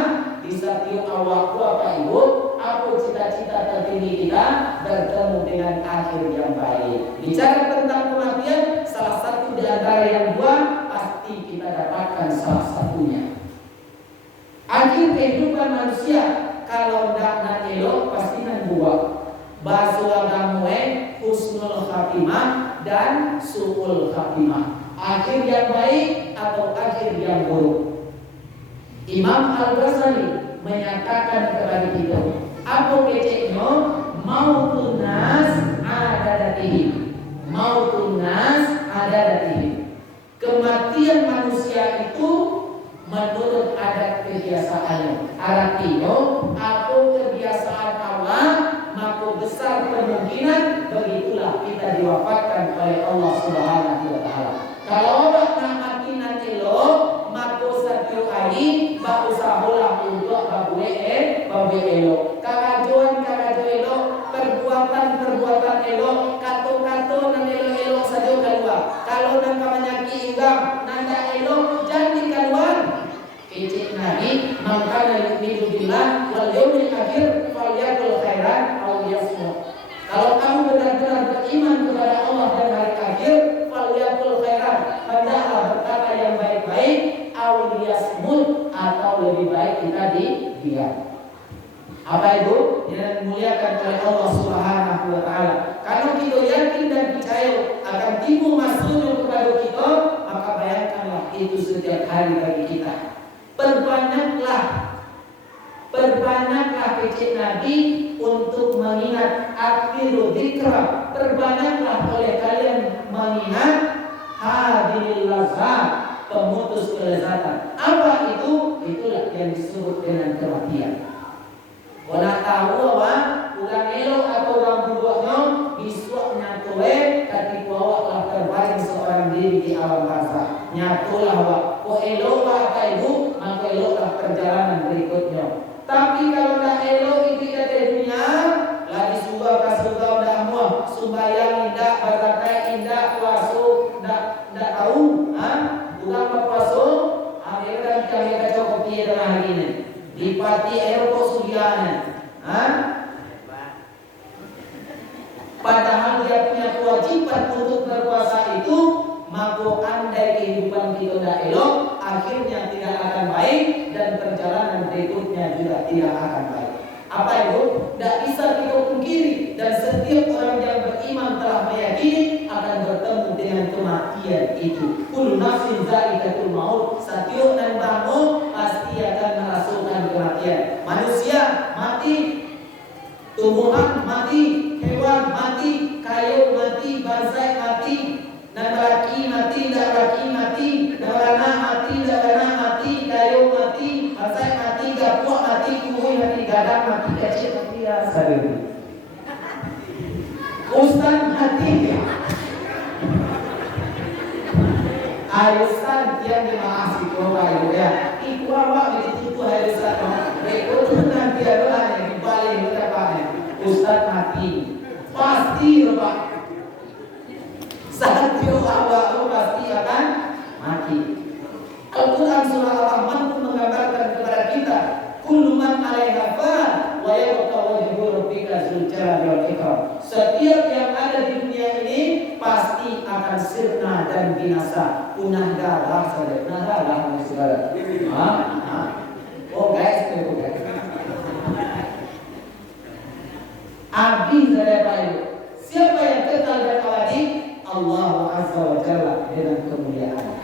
di setiap awakku apa ibu, aku cita-cita tertinggi kita bertemu dengan akhir yang baik. Bicara tentang kematian, salah satu di antara yang dua pasti kita dapatkan salah satunya. Akhir kehidupan manusia kalau tidak nak elok pasti nak buat. Bahasa agama husnul khatimah dan su'ul khatimah. Akhir yang baik atau akhir yang buruk. Imam Al-Ghazali menyatakan kepada kita, apa keceknya mautun nas adadatihim. Mautun nas adadatihim. Kematian manusia itu menurut adat kebiasaannya. Artinya, apa kebiasaan Allah, maka besar kemungkinan begitulah kita kita diwafatkan oleh Allah Subhanahu wa taala. Kalau awak nak mati nanti elok, maka satu hari bak usahalah untuk babu elok. Karajuan elok, perbuatan elok, kata-kata nan elok saja keluar. Kalau nak menyakiti orang, nanda elok jangan keluar. Ijik Nabi, maka yu'minu billah wal yawmil akhir falyaqul khairan aw liyasmut. Kalau kamu benar-benar beriman kepada Allah dan hari akhir, falyaqul khairan, hendaklah berkata yang baik-baik, aw liyasmut, atau lebih baik kita diam. Apa itu? Yang dimuliakan oleh Allah Subhanahu wa taala. Kalau kita yakin dan percaya akan timbul masuknya kepada kita, maka bayangkanlah itu setiap hari bagi kita. Perbanyaklah kecil Nabi untuk mengingat akhiru dzikra. Perbanyaklah oleh kalian mengingat hadiril lazat, pemutus kelezatan. Apa itu? Itulah yang disebut dengan kematian. Kalau tahu bahwa ulang elok atau orang berbuatnya bisuak nyatoe ketika awak telah terbaring seorang diri di alam barzah. Nyatolah awak. Kok elok apa itu? Maka eloklah perjalanan berikutnya. Tapi kalau dah elok itu kita dunia, lagi suka kasuka dah muah, sembahyang indah, berzakat indah, puasa dah tahu, bukan puasa, akhirnya kita cukup dia dalam hari ini. Dipati airport sugiana, padahal dia punya kewajiban untuk berpuasa itu, maka andai kehidupan kita tidak elok, akhirnya tidak akan baik dan perjalanan berikutnya juga tidak akan baik. Apa itu? Tidak bisa kita pungkiri, dan setiap orang yang beriman telah meyakini akan bertemu dengan kematian itu. Kullu nafsin za'iqatul maut, setiap dan bangun pasti akan merasakan kematian. Manusia mati, tumbuhan mati, hewan mati, kayu mati, bonsai mati, laki mati, laki mati, anak mati, anak mati, kayu mati, bonsai mati, gapuk mati, kuih mati, gadang mati, kecil mati, sadari. Ustaz mati. Arisan yang dimaafkan kau ya. Iku awak begitu arisan. Itu nanti adalah yang paling berapa. Ustaz mati. Pasti Pak. Saat dia awak pasti akan mati. Al-Quran surah Al-Rahman pun menggambarkan kepada kita, kullu man 'alaiha fan wa yabqa wajhu rabbika dzul jalali wal ikram. Setiap yang ada di dunia ini pasti akan sirna dan binasa. Punah darah saja, punah darah saudara. Oh guys, itu guys. Abdi saya Pak Ibu. Siapa yang kekal dan abadi? Allah Azza wa Jalla dengan kemuliaannya.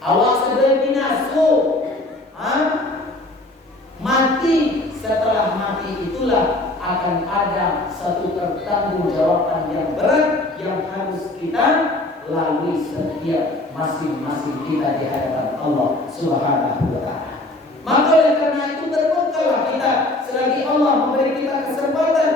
Allah sedang binasu. Mati, setelah mati itulah akan ada satu pertanggungjawaban yang berat yang harus kita lalui setiap masing-masing kita di hadapan Allah Subhanahu wa taala. Maka oleh karena itu berbekallah kita selagi Allah memberi kita kesempatan.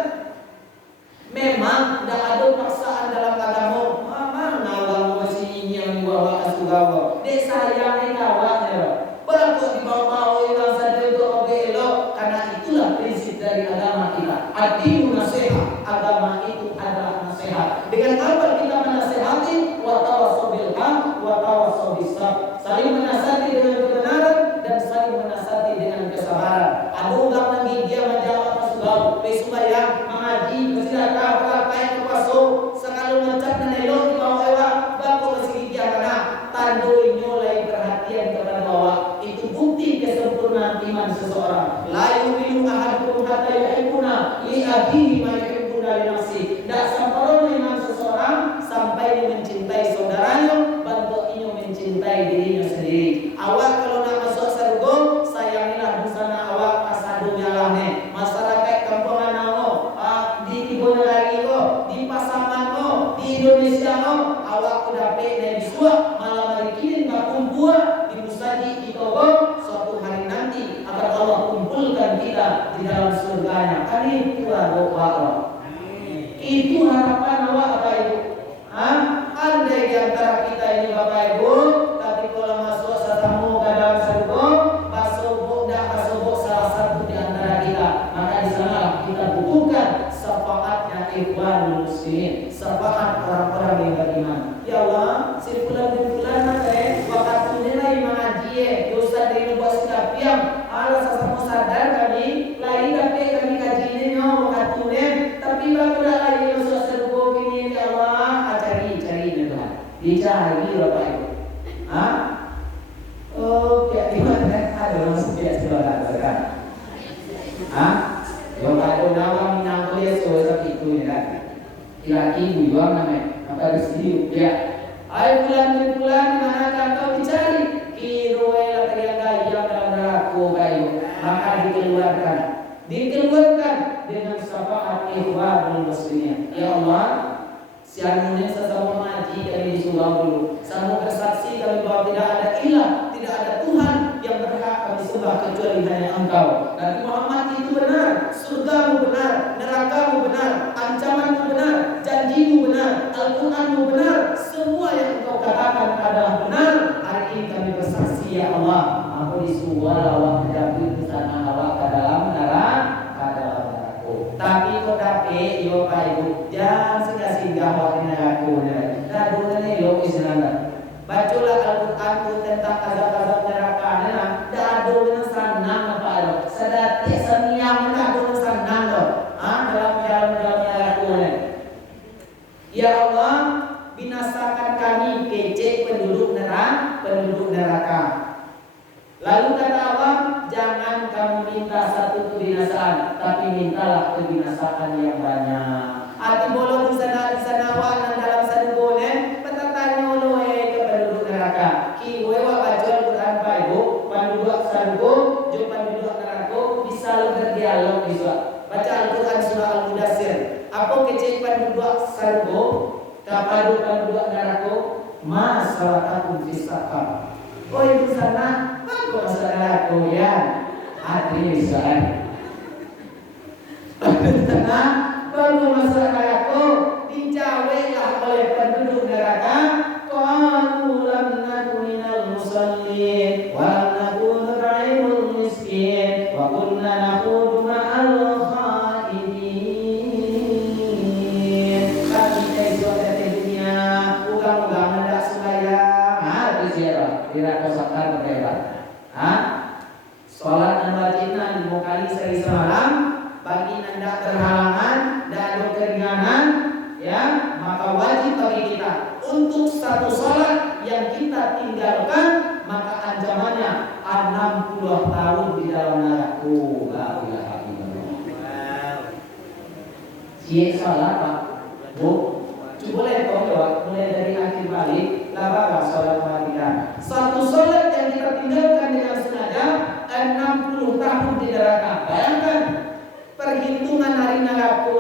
Memang tidak ada paksaan dalam agama. Mana agama masih yang bawa asugawa. Dek sayang kawannya. Berapa dibawa orang sadar untuk elok, karena itulah prinsip dari agama kita. Ad-dinu nasihat, agama itu adalah nasihat. Dengan apa kita menasihati? Wa tawassaw bil haq wa tawassaw bis sabr. Saling menasihati dengan kebenaran dan saling menasihati dengan kesabaran. Ada orang lagi dia menjawab asugawa, besumbayang, mengaji, bersedekah, berapa puasa, sekali macam elok di bawah ewak, bapa masih dia karena tandoi nyolai perhatian kepada bawah. Itu bukti kesempurnaan iman seseorang. La yu'minu ahadukum hatta yuhibbuna li akhihi ma yuhibbuna li nafsihi. Tak sempurna iman seseorang sampai dia mencintai saudaranya, bantuinya mencintai dirinya sendiri. Awak kalau nak masuk surga, sayangilah busana awak asadu nyalahne. Masyarakat kampungan awak, di kebun lagi kok, di pasaman kok, di Indonesia kok, awak udah pede disuap, malam hari kini berkumpul di musaji di Togo. Suatu hari nanti akan Allah kumpulkan kita di dalam surganya. Kan itu doa. Itu harapan awak apa itu? ini Bapak Ibu, tapi kalau masuk satamu ke dalam surga, basobok salah satu di antara kita, maka di sana kita butuhkan syafaatnya ikhwanul muslimin, syafaat orang-orang yang beriman. Ya Allah, si fulan bin fulan waktu nilai mengaji dosa dari buat sikap yang ala sesama sadar kami lain tapi kami kaji ini waktu tapi baru lagi masuk surga ini ya Allah, cari Tuhan, dicari Bapak Ibu. Oh, kayak gimana? Ada masuk dia sebelah kan? Bapak Ibu nama minang dia seperti itu ya kan? Laki buang namanya apa resmi ya. Ayo bulan mana kau dicari? Kiroela teriaga yang dalam neraka kayu, maka dikeluarkan dengan syafaat ikhwanul muslimin. Ya Allah, siang ini sesama mengaji kami di surau dulu. Sama bersaksi kami bahwa tidak ada ilah, tidak ada Tuhan yang berhak kami sembah kecuali hanya Engkau. Nabi Muhammad itu benar, surgamu benar, nerakamu benar, ancamanmu benar, janjimu benar, Al-Quranmu benar, semua yang Engkau katakan adalah benar. Hari ini kami bersaksi ya Allah, aku disuruh awak menjadi di sana awak ke dalam neraka. Tapi kok tapi yo Pak Ibu, jangan singgah-singgah awak di neraka. Nah dulu nih yo istilahnya. Bacalah Al-Quran tentang azab-azab neraka. Nah, dado dengan senang apa lo? Sedati seniang dado dengan senang lo. Dalam neraka. Ya Allah, binasakan kami kecek penduduk neraka. Lalu kata Allah, jangan kamu minta satu kebinasaan, tapi mintalah kebinasaan yang banyak. Hati bolong di sana wanan dalam sadugone, petatanya loe ke penduduk neraka. Ki wewa baca Al-Quran Pak Ibu, penduduk sadugo, jo penduduk neraka bisa berdialog bisa. Baca Al-Quran surah Al-Mudassir. Apa kecek penduduk sadugo, kapadu penduduk neraka, masalahkum fis saqar. Oh itu sana. Kok saudara koyan hati Israel karena baru masyarakat dicawelah oleh penduduk neraka qalu lam naku minal musallin wa lam naku nut'imul miskin wa kunna naqudu ma'al khaidin. Kami dari dunia ugang-ugang hendak sembahyang di zero diraka sakar berdebat. Sholat dan wajibna 5 kali sehari semalam bagi nanda berhalangan dan ada keringanan ya, maka wajib bagi kita untuk satu sholat yang kita tinggalkan maka ancamannya 60 tahun di dalam neraka. La ilaha illallah. Cie sholat Pak Bu, boleh kau jawab mulai dari akhir balik lah sholat matikan. Satu sholat yang kita tinggalkan dengan sengaja 60 tahun di neraka. Bayangkan perhitungan hari neraka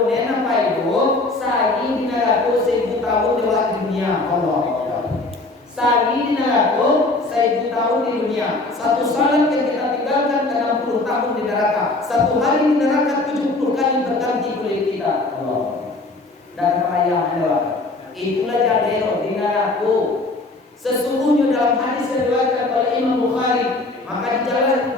Pak Ibu, sehari di neraka 1000 tahun lewat dunia. Allah. Sehari di neraka 1000 tahun di dunia. Satu sholat yang kita tinggalkan 60 tahun di neraka. Satu hari di neraka 70 kali berganti kulit kita. Allah. Dan perayaan lewat. Itulah jadero di neraka. Sesungguhnya dalam hadis yang diriwayatkan oleh Imam Bukhari, maka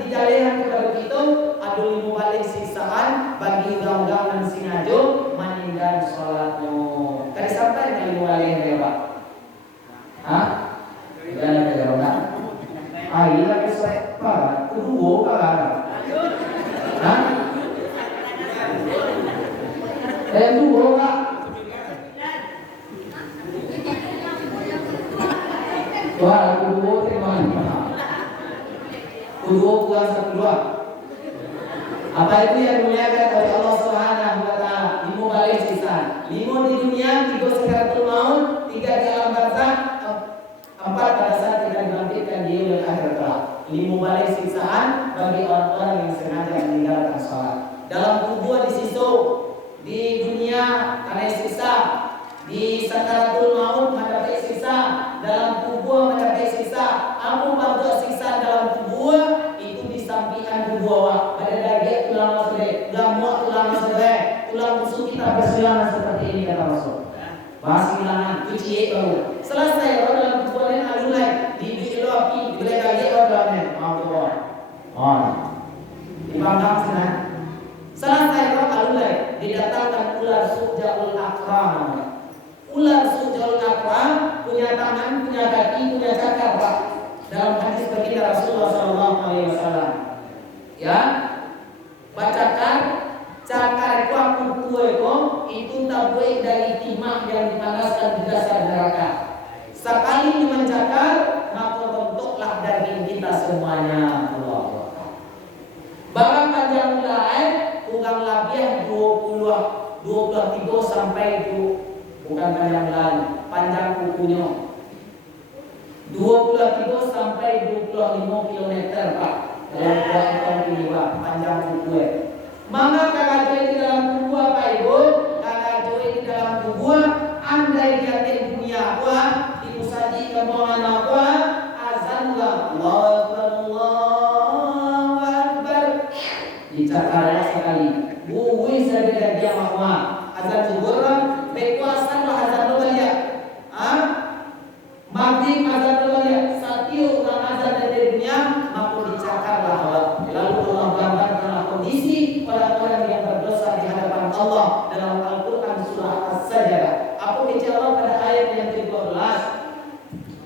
di jalehan kepada kita ada 5 balik siksaan bagi undang-undangan sinajo meninggal sholatnya. Tadi sampai dengan 5 balik ya Pak? Tidak ada jawaban. Iya lagi saya Pak, kedua Pak ada. Kedua Pak. Wah, kedua terima. Kedua puasa kedua. Apa itu yang dimuliakan oleh Allah Subhanahu wa taala? 5 balik sisa. 5 di dunia, 3 sekaratul maut, 3 di alam barzakh, 4 pada saat kita dibangkitkan di yaumil akhir kelak. 5 balik siksaan bagi orang-orang yang sengaja meninggalkan sholat. Dalam kubur disiksa, di dunia karena siksa, di sakaratul maut mendapat siksa, dalam kubur mendapat siksa. Apa bentuk siksa dalam kubur? Itu di sampingan kubur. Pada daging tulang masuk, gamuk tulang masuk, tulang busuk kita bersilangan seperti ini kata Rasul. Bahas silangan, cuci baru. Selesai orang dalam kubur Sekali mencakar, maka bentuklah daging kita semuanya. Allah. Barang panjang wilayah kurang lebih 23 sampai bukan panjang wilayah, panjang kukunya 23 sampai 25 km Pak. Dalam kuat ini Pak, panjang kuku. Maka kakak di dalam kuku apa Ibu? Kakak di dalam kuku andai yakin dunia apa diusaji kemauan apa azan Allahu Akbar dicakar sekali buwi saja dia makwa azan zuhur bekuasan lah azan lo balik maghrib azan lo balik satiu orang azan dari dunia maka dicakar lah lalu Allah gambarkan kondisi orang-orang yang berdosa di hadapan Allah dalam Al-Quran surah As-Sajdah. Apa kata Allah pada ayat yang ke-12?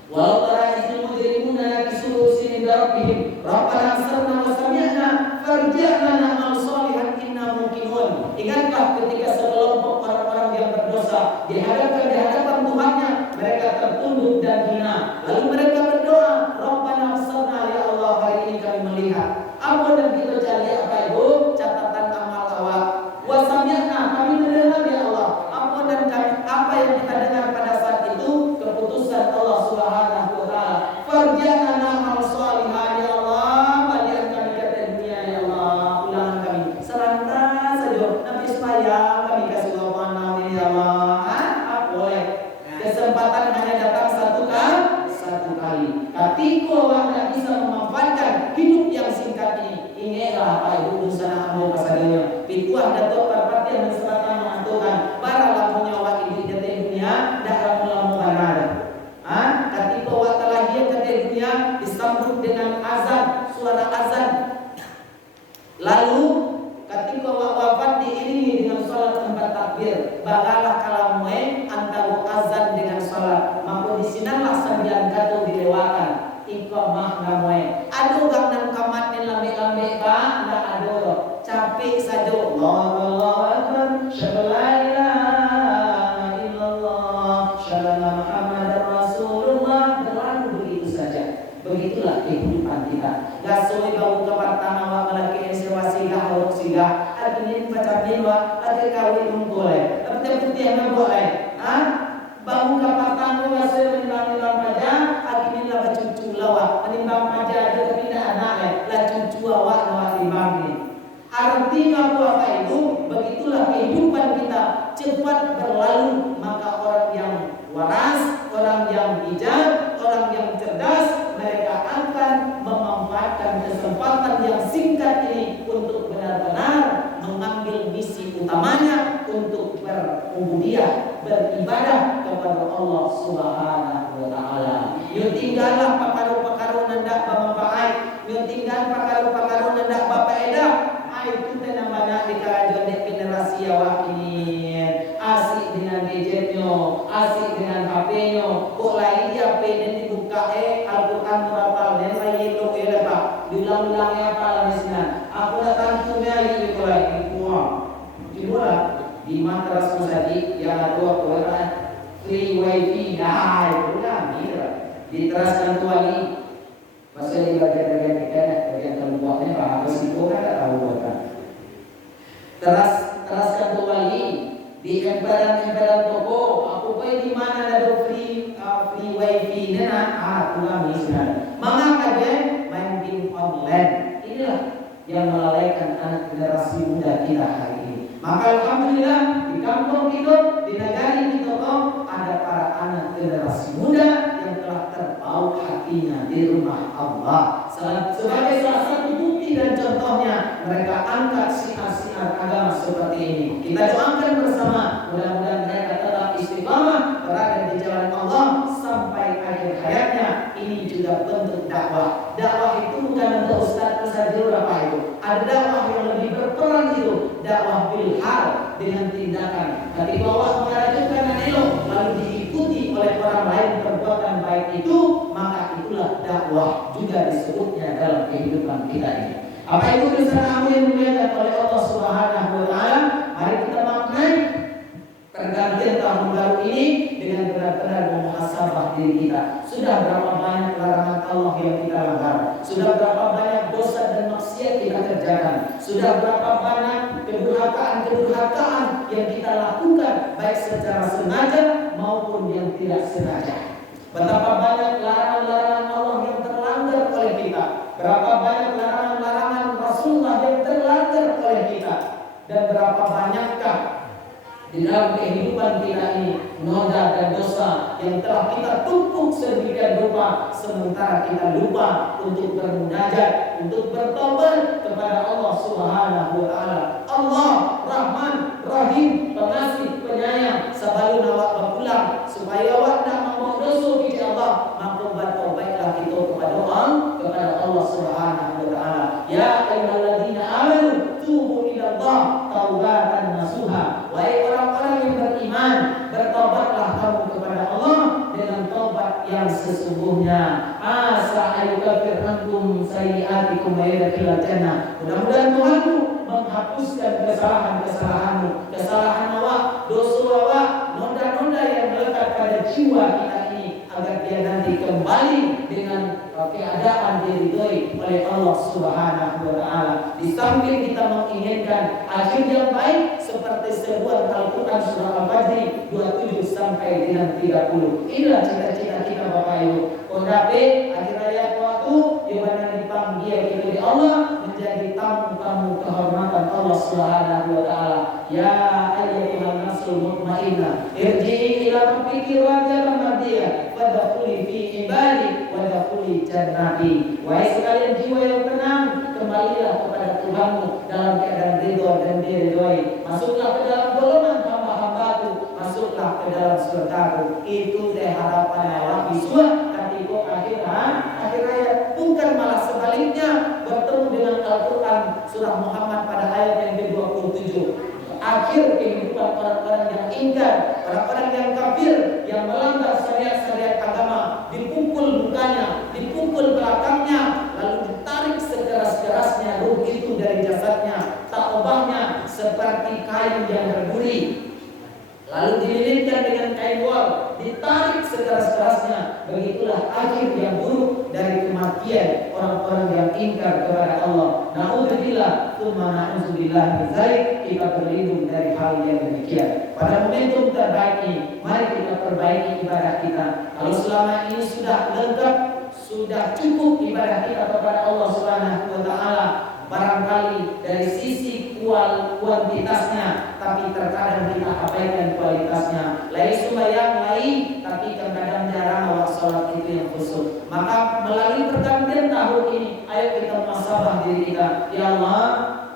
Walau tara izul mujrimuna nakisuru sini rabbihim rabbana absarna wa sami'na farji'na na'mal shalihan inna muqinun. Ingatlah ketika sekelompok orang-orang yang berdosa dihadapkan di hadapan Tuhannya, mereka tertunduk dan hina. Lalu mereka berdoa, Rabbana absarna, ya Allah hari ini kami melihat. Apa dan kita cari apa Ibu? Catatan amal awak. Wa sami'na, kami mendengar ya Allah. Apa dan kami, apa yang kita dengar pada saat itu keputusan Allah Subhanahu wa taala. Farji'na na'mal shalihan ya Allah. Balikan kami ke dunia ya Allah. Ulangan kami. Selantas saja Nabi sembahyang kami kasih Allah ya Allah. Boleh. Kesempatan hanya datang satu kali. Ketika orang tidak bisa memanfaatkan hidup yang singkat ini, ingatlah apa itu usaha kamu pasalnya. Pituah datuk parpati yang serta menentukan baralah punya awak ini di dunia dah melamu barada. Ketika awak telah dia di dunia disambut dengan azan, suara azan. Lalu ketika awak wafat diiringi dengan salat tempat takbir, bagalah kalamue antara azan dengan salat. Maka di sinalah 9 kata dilewakan. Iqamah namue. Aduh gang kamat ni lambe-lambe ba ndak aduh. Capek saja Allahu Akbar. Syahadu la ilaha illallah. Syahadu Muhammadar Rasulullah. Berlalu begitu saja. Begitulah kehidupan kita. Gasoi bau kepartana wa malaki sewasilah wa silah. Adinin baca bilwa, ade kawin boleh. Tapi putih yang boleh. Bau kepartana wa sewasilah maja, adinin lah cucu lawa. Menimbang maja ada tapi tidak anak lah cucu awak lawa timbang ini. Artinya apa itu? Begitulah kehidupan kita cepat berlalu. Maka orang yang waras, orang yang bijak, orang yang cerdas, mereka akan memanfaatkan kesempatan yang singkat ini untuk benar-benar mengambil misi utamanya untuk berubudiyah, beribadah kepada Allah Subhanahu wa taala. Yo tinggallah pakaru-pakaru nandak bapak yo tinggal pakaru-pakaru nandak bapak edah. Itu tenang banyak di kerajaan generasi awak ini. Asik dengan gadgetnya, asik dengan HP-nya. Kok lain dia HP dan dibuka Al-Quran berapal dan lain lo Pak. Diulang-ulangnya apa lah misalnya. Aku datang tunya ini mulai kuah. Cuma di matras tadi yang ada Quran free wifi dah itu kan diteraskan tuh lagi. Pasal di bagian terbuatnya bahasa itu kan tak tahu kan. Teraskan tuh lagi di emperan toko. Aku pergi di mana ada free wifi nana. Tulang misalnya. Mengapa dia main game online? Inilah yang melalaikan anak generasi muda kita hari ini. Maka alhamdulillah di kampung kita, di negara kita ada para anak generasi muda yang telah terpaut hatinya di rumah Allah. Sebagai salah satu bukti dan contohnya, mereka angkat siar-siar agama seperti ini. Kita doakan bersama, mudah-mudahan mereka tetap istiqamah berada di jalan Allah sampai akhir hayatnya. Ini juga bentuk dakwah. Dakwah itu bukan untuk ustaz saja apa itu. Ada dakwah yang lebih berperan itu, dakwah bil hal dengan tindakan. Ketika Allah mengajarkan elok lalu diikuti oleh orang lain perbuatan baik itu, maka itulah dakwah juga disebutnya dalam kehidupan kita ini. Apa itu kesalahan yang dimuliakan oleh Allah Subhanahu wa taala? Mari kita maknai pergantian tahun baru ini dengan benar-benar memuhasabah diri kita. Sudah berapa banyak larangan Allah yang kita langgar? Sudah berapa banyak dosa dan maksiat kita kerjakan? Sudah berapa banyak kedurhakaan yang kita lakukan, baik secara sengaja maupun yang tidak sengaja? Betapa banyak larangan-larangan Allah yang terlanggar oleh kita. Berapa banyak larangan-larangan Rasulullah yang terlanggar oleh kita. Dan berapa banyakkah di dalam kehidupan kita ini noda dan dosa yang telah kita tumpuk sedemikian rupa, sementara kita lupa untuk bermunajat, untuk bertobat kepada Allah Subhanahu wa taala. Allah Rahman Rahim, pengasih penyayang. Sabalun awak berpulang supaya awak tak membawa dosa kepada Allah, maka bertobatlah kita kepada Allah Subhanahu wa taala. Ya ayyuhalladzina amanu tubu ila Allah taubatan nasuha. Wahai orang-orang yang beriman, bertobatlah kamu kepada Allah dengan taubat yang sesungguhnya. Asa ayyukafir ankum sayyi'atikum wa yadkhilal jannah. Mudah-mudahan Tuhanmu menghapuskan kesalahan-kesalahanmu, kesalahan awak, dosa awak, noda-noda yang melekat pada jiwa kita ini, agar dia nanti kembali dengan keadaan diridhoi oleh Allah Subhanahu wa taala. Di samping kita menginginkan akhir yang baik seperti sebuah Al-Qur'an surah Al-Fajr 27 sampai dengan 30. Inilah cita-cita kita Bapak Ibu. Kondape akhir hayat waktu di mana dipanggil itu di Allah menjadi tamu-tamu kehormatan Allah Subhanahu wa taala. Ya ayyuhan nasul mutmainnah, irji'i ila rabbiki radiyatan mardiyah, fadkhuli fi ibadi wa dkhuli jannati. Wahai sekalian jiwa yang tenang, kembalilah kepada Tuhanmu dalam keadaan ridha dan diridhoi. Masuklah ke dalam golongan hamba-hambaku, masuklah ke dalam surgaku. Itu deh harapan Allah Yesus ketika akhir hayat. Bukan malah sebaliknya, bertemu dengan Al-Quran surah Muhammad pada ayat yang ke-27. Akhir kehidupan orang-orang yang ingkar, orang-orang yang kafir, yang melanggar syariat-syariat agama, dipukul mukanya, dipukul belakangnya, lalu ditarik sekeras-kerasnya ruh itu dari jasadnya, tak ubahnya seperti kain yang berduri, lalu dililitkan dengan kain wol, ditarik sekeras-kerasnya. Begitulah akhir yang buruk dari kematian orang-orang yang ingkar kepada Allah. Na'udzubillah, tsumma na'udzubillah min dzalik. Kita berlindung dari hal yang demikian. Pada momentum terbaik ini, mari kita perbaiki ibadah kita. Kalau selama ini sudah lengkap, sudah cukup ibadah kita kepada Allah Subhanahu wa taala, barangkali dari sisi kuantitasnya, tapi terkadang kita abaikan kualitasnya. Lain sembahyang lain, tapi kadang-kadang jarang awak sholat itu yang khusyuk. Maka melalui pergantian tahun ini, ayo kita muhasabah diri kita. Ya Allah,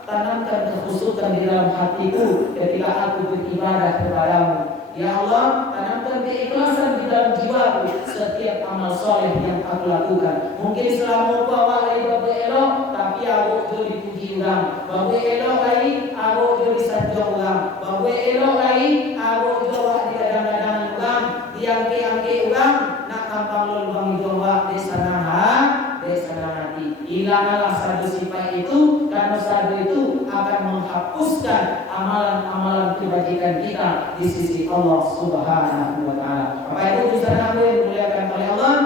tanamkan kekhusyukan di dalam hatiku ketika aku beribadah kepadamu. Ya Allah, tanamkan keikhlasan di dalam jiwaku setiap amal soleh yang aku lakukan. Mungkin selama bawa lagi babu elok, tapi aku jadi puji orang. Babu elok lagi, aku jadi sanjung orang. Babu elok lagi, aku juga di kadang-kadang orang, diangke-angke orang, nak tampang lulubang jawa desa nanti. Hilanglah satu sifat itu, karena satu itu akan menghapuskan amalan-amalan kebajikan kita di sisi Allah Subhanahu wa taala. Bapak Ibu bisa yang dimuliakan oleh Allah,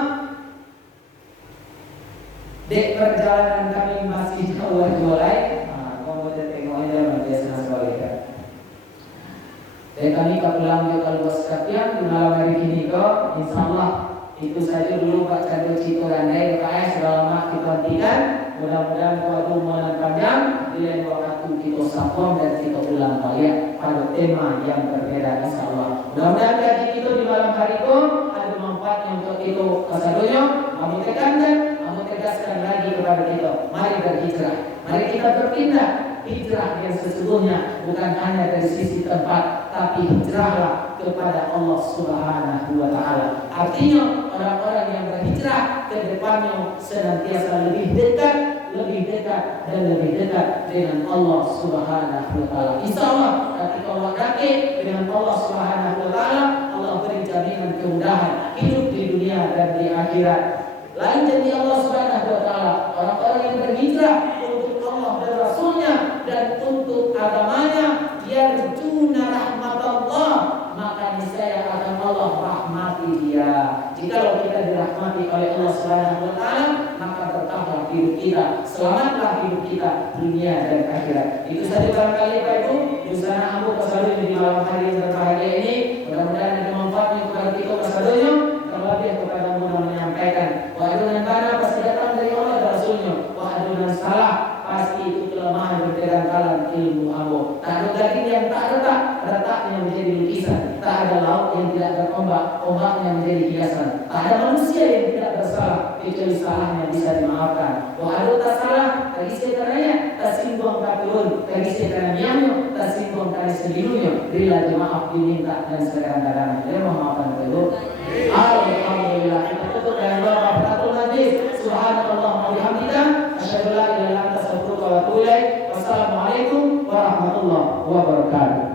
dek perjalanan kami masih jauh mulai. Kamu boleh tengok aja biasa sekali. Dan kami pulang ke kalau sekalian di malam hari ini kok, insyaallah itu saja dulu Pak Chandra Cito Randai PKS selama kita hentikan. Mudah-mudahan waktu bulan panjang di lain waktu kita sapom dan kita ulang balik pada tema yang berbeda insyaallah. Mudah-mudahan kaji kita di malam hari itu ada manfaatnya untuk kita keseluruhnya. Kami tekankan, kami tegaskan lagi kepada kita, mari berhijrah, mari kita berpindah. Hijrah yang sesungguhnya bukan hanya dari sisi tempat, tapi hijrahlah kepada Allah Subhanahu wa taala. Artinya orang-orang yang berhijrah ke depannya senantiasa lebih dekat dan lebih dekat dengan Allah Subhanahu wa taala. Insyaallah ketika Allah dekat dengan Allah Subhanahu wa taala, Allah beri jaminan kemudahan hidup di dunia dan di akhirat. Lain janji Allah Subhanahu wa taala, orang-orang yang berhijrah untuk Allah dan Rasulnya dan untuk agamanya, yarjuna rahmatallah, maka niscaya akan Allah rahmati dia. Jika Jikalau kita dirahmati oleh Allah Subhanahu wa taala, maka berkahlah hidup kita, selamatlah hidup kita dunia dan akhirat. Itu saja barangkali Pak Ibu, usaha Ambo Pasadunya di malam hari yang berbahagia ini. Mudah-mudahan ada manfaatnya kepada kita Pasadunya, terlebih kepada Mudah menyampaikan. Wa'adunan kana pasti datang dari Allah dan Rasulnya. Wa'adunan salah pasti itu kelemahan berpegang kalan ilmu Ambo. Tak ada daging yang tak retak, retaknya menjadi lukisan. Tak ada laut yang tidak berombak, ombaknya menjadi hiasan. Tak ada manusia yang tidak bersalah, kecuali salahnya bisa dimaafkan. Wa'adu tak salah, bagi sekarangnya tak singgung tak turun, bagi sekarangnya tak singgung tak sebelumnya. Bila dimaaf diminta dan sekarang-kadang. Terima maafkan Ibu. Alhamdulillah. Kita tutup dengan doa kafaratul majlis. Subhanallah wa bihamdika, asyhadu an la ilaha illa anta, astaghfiruka wa atubu ilaik. Wassalamualaikum warahmatullahi wabarakatuh.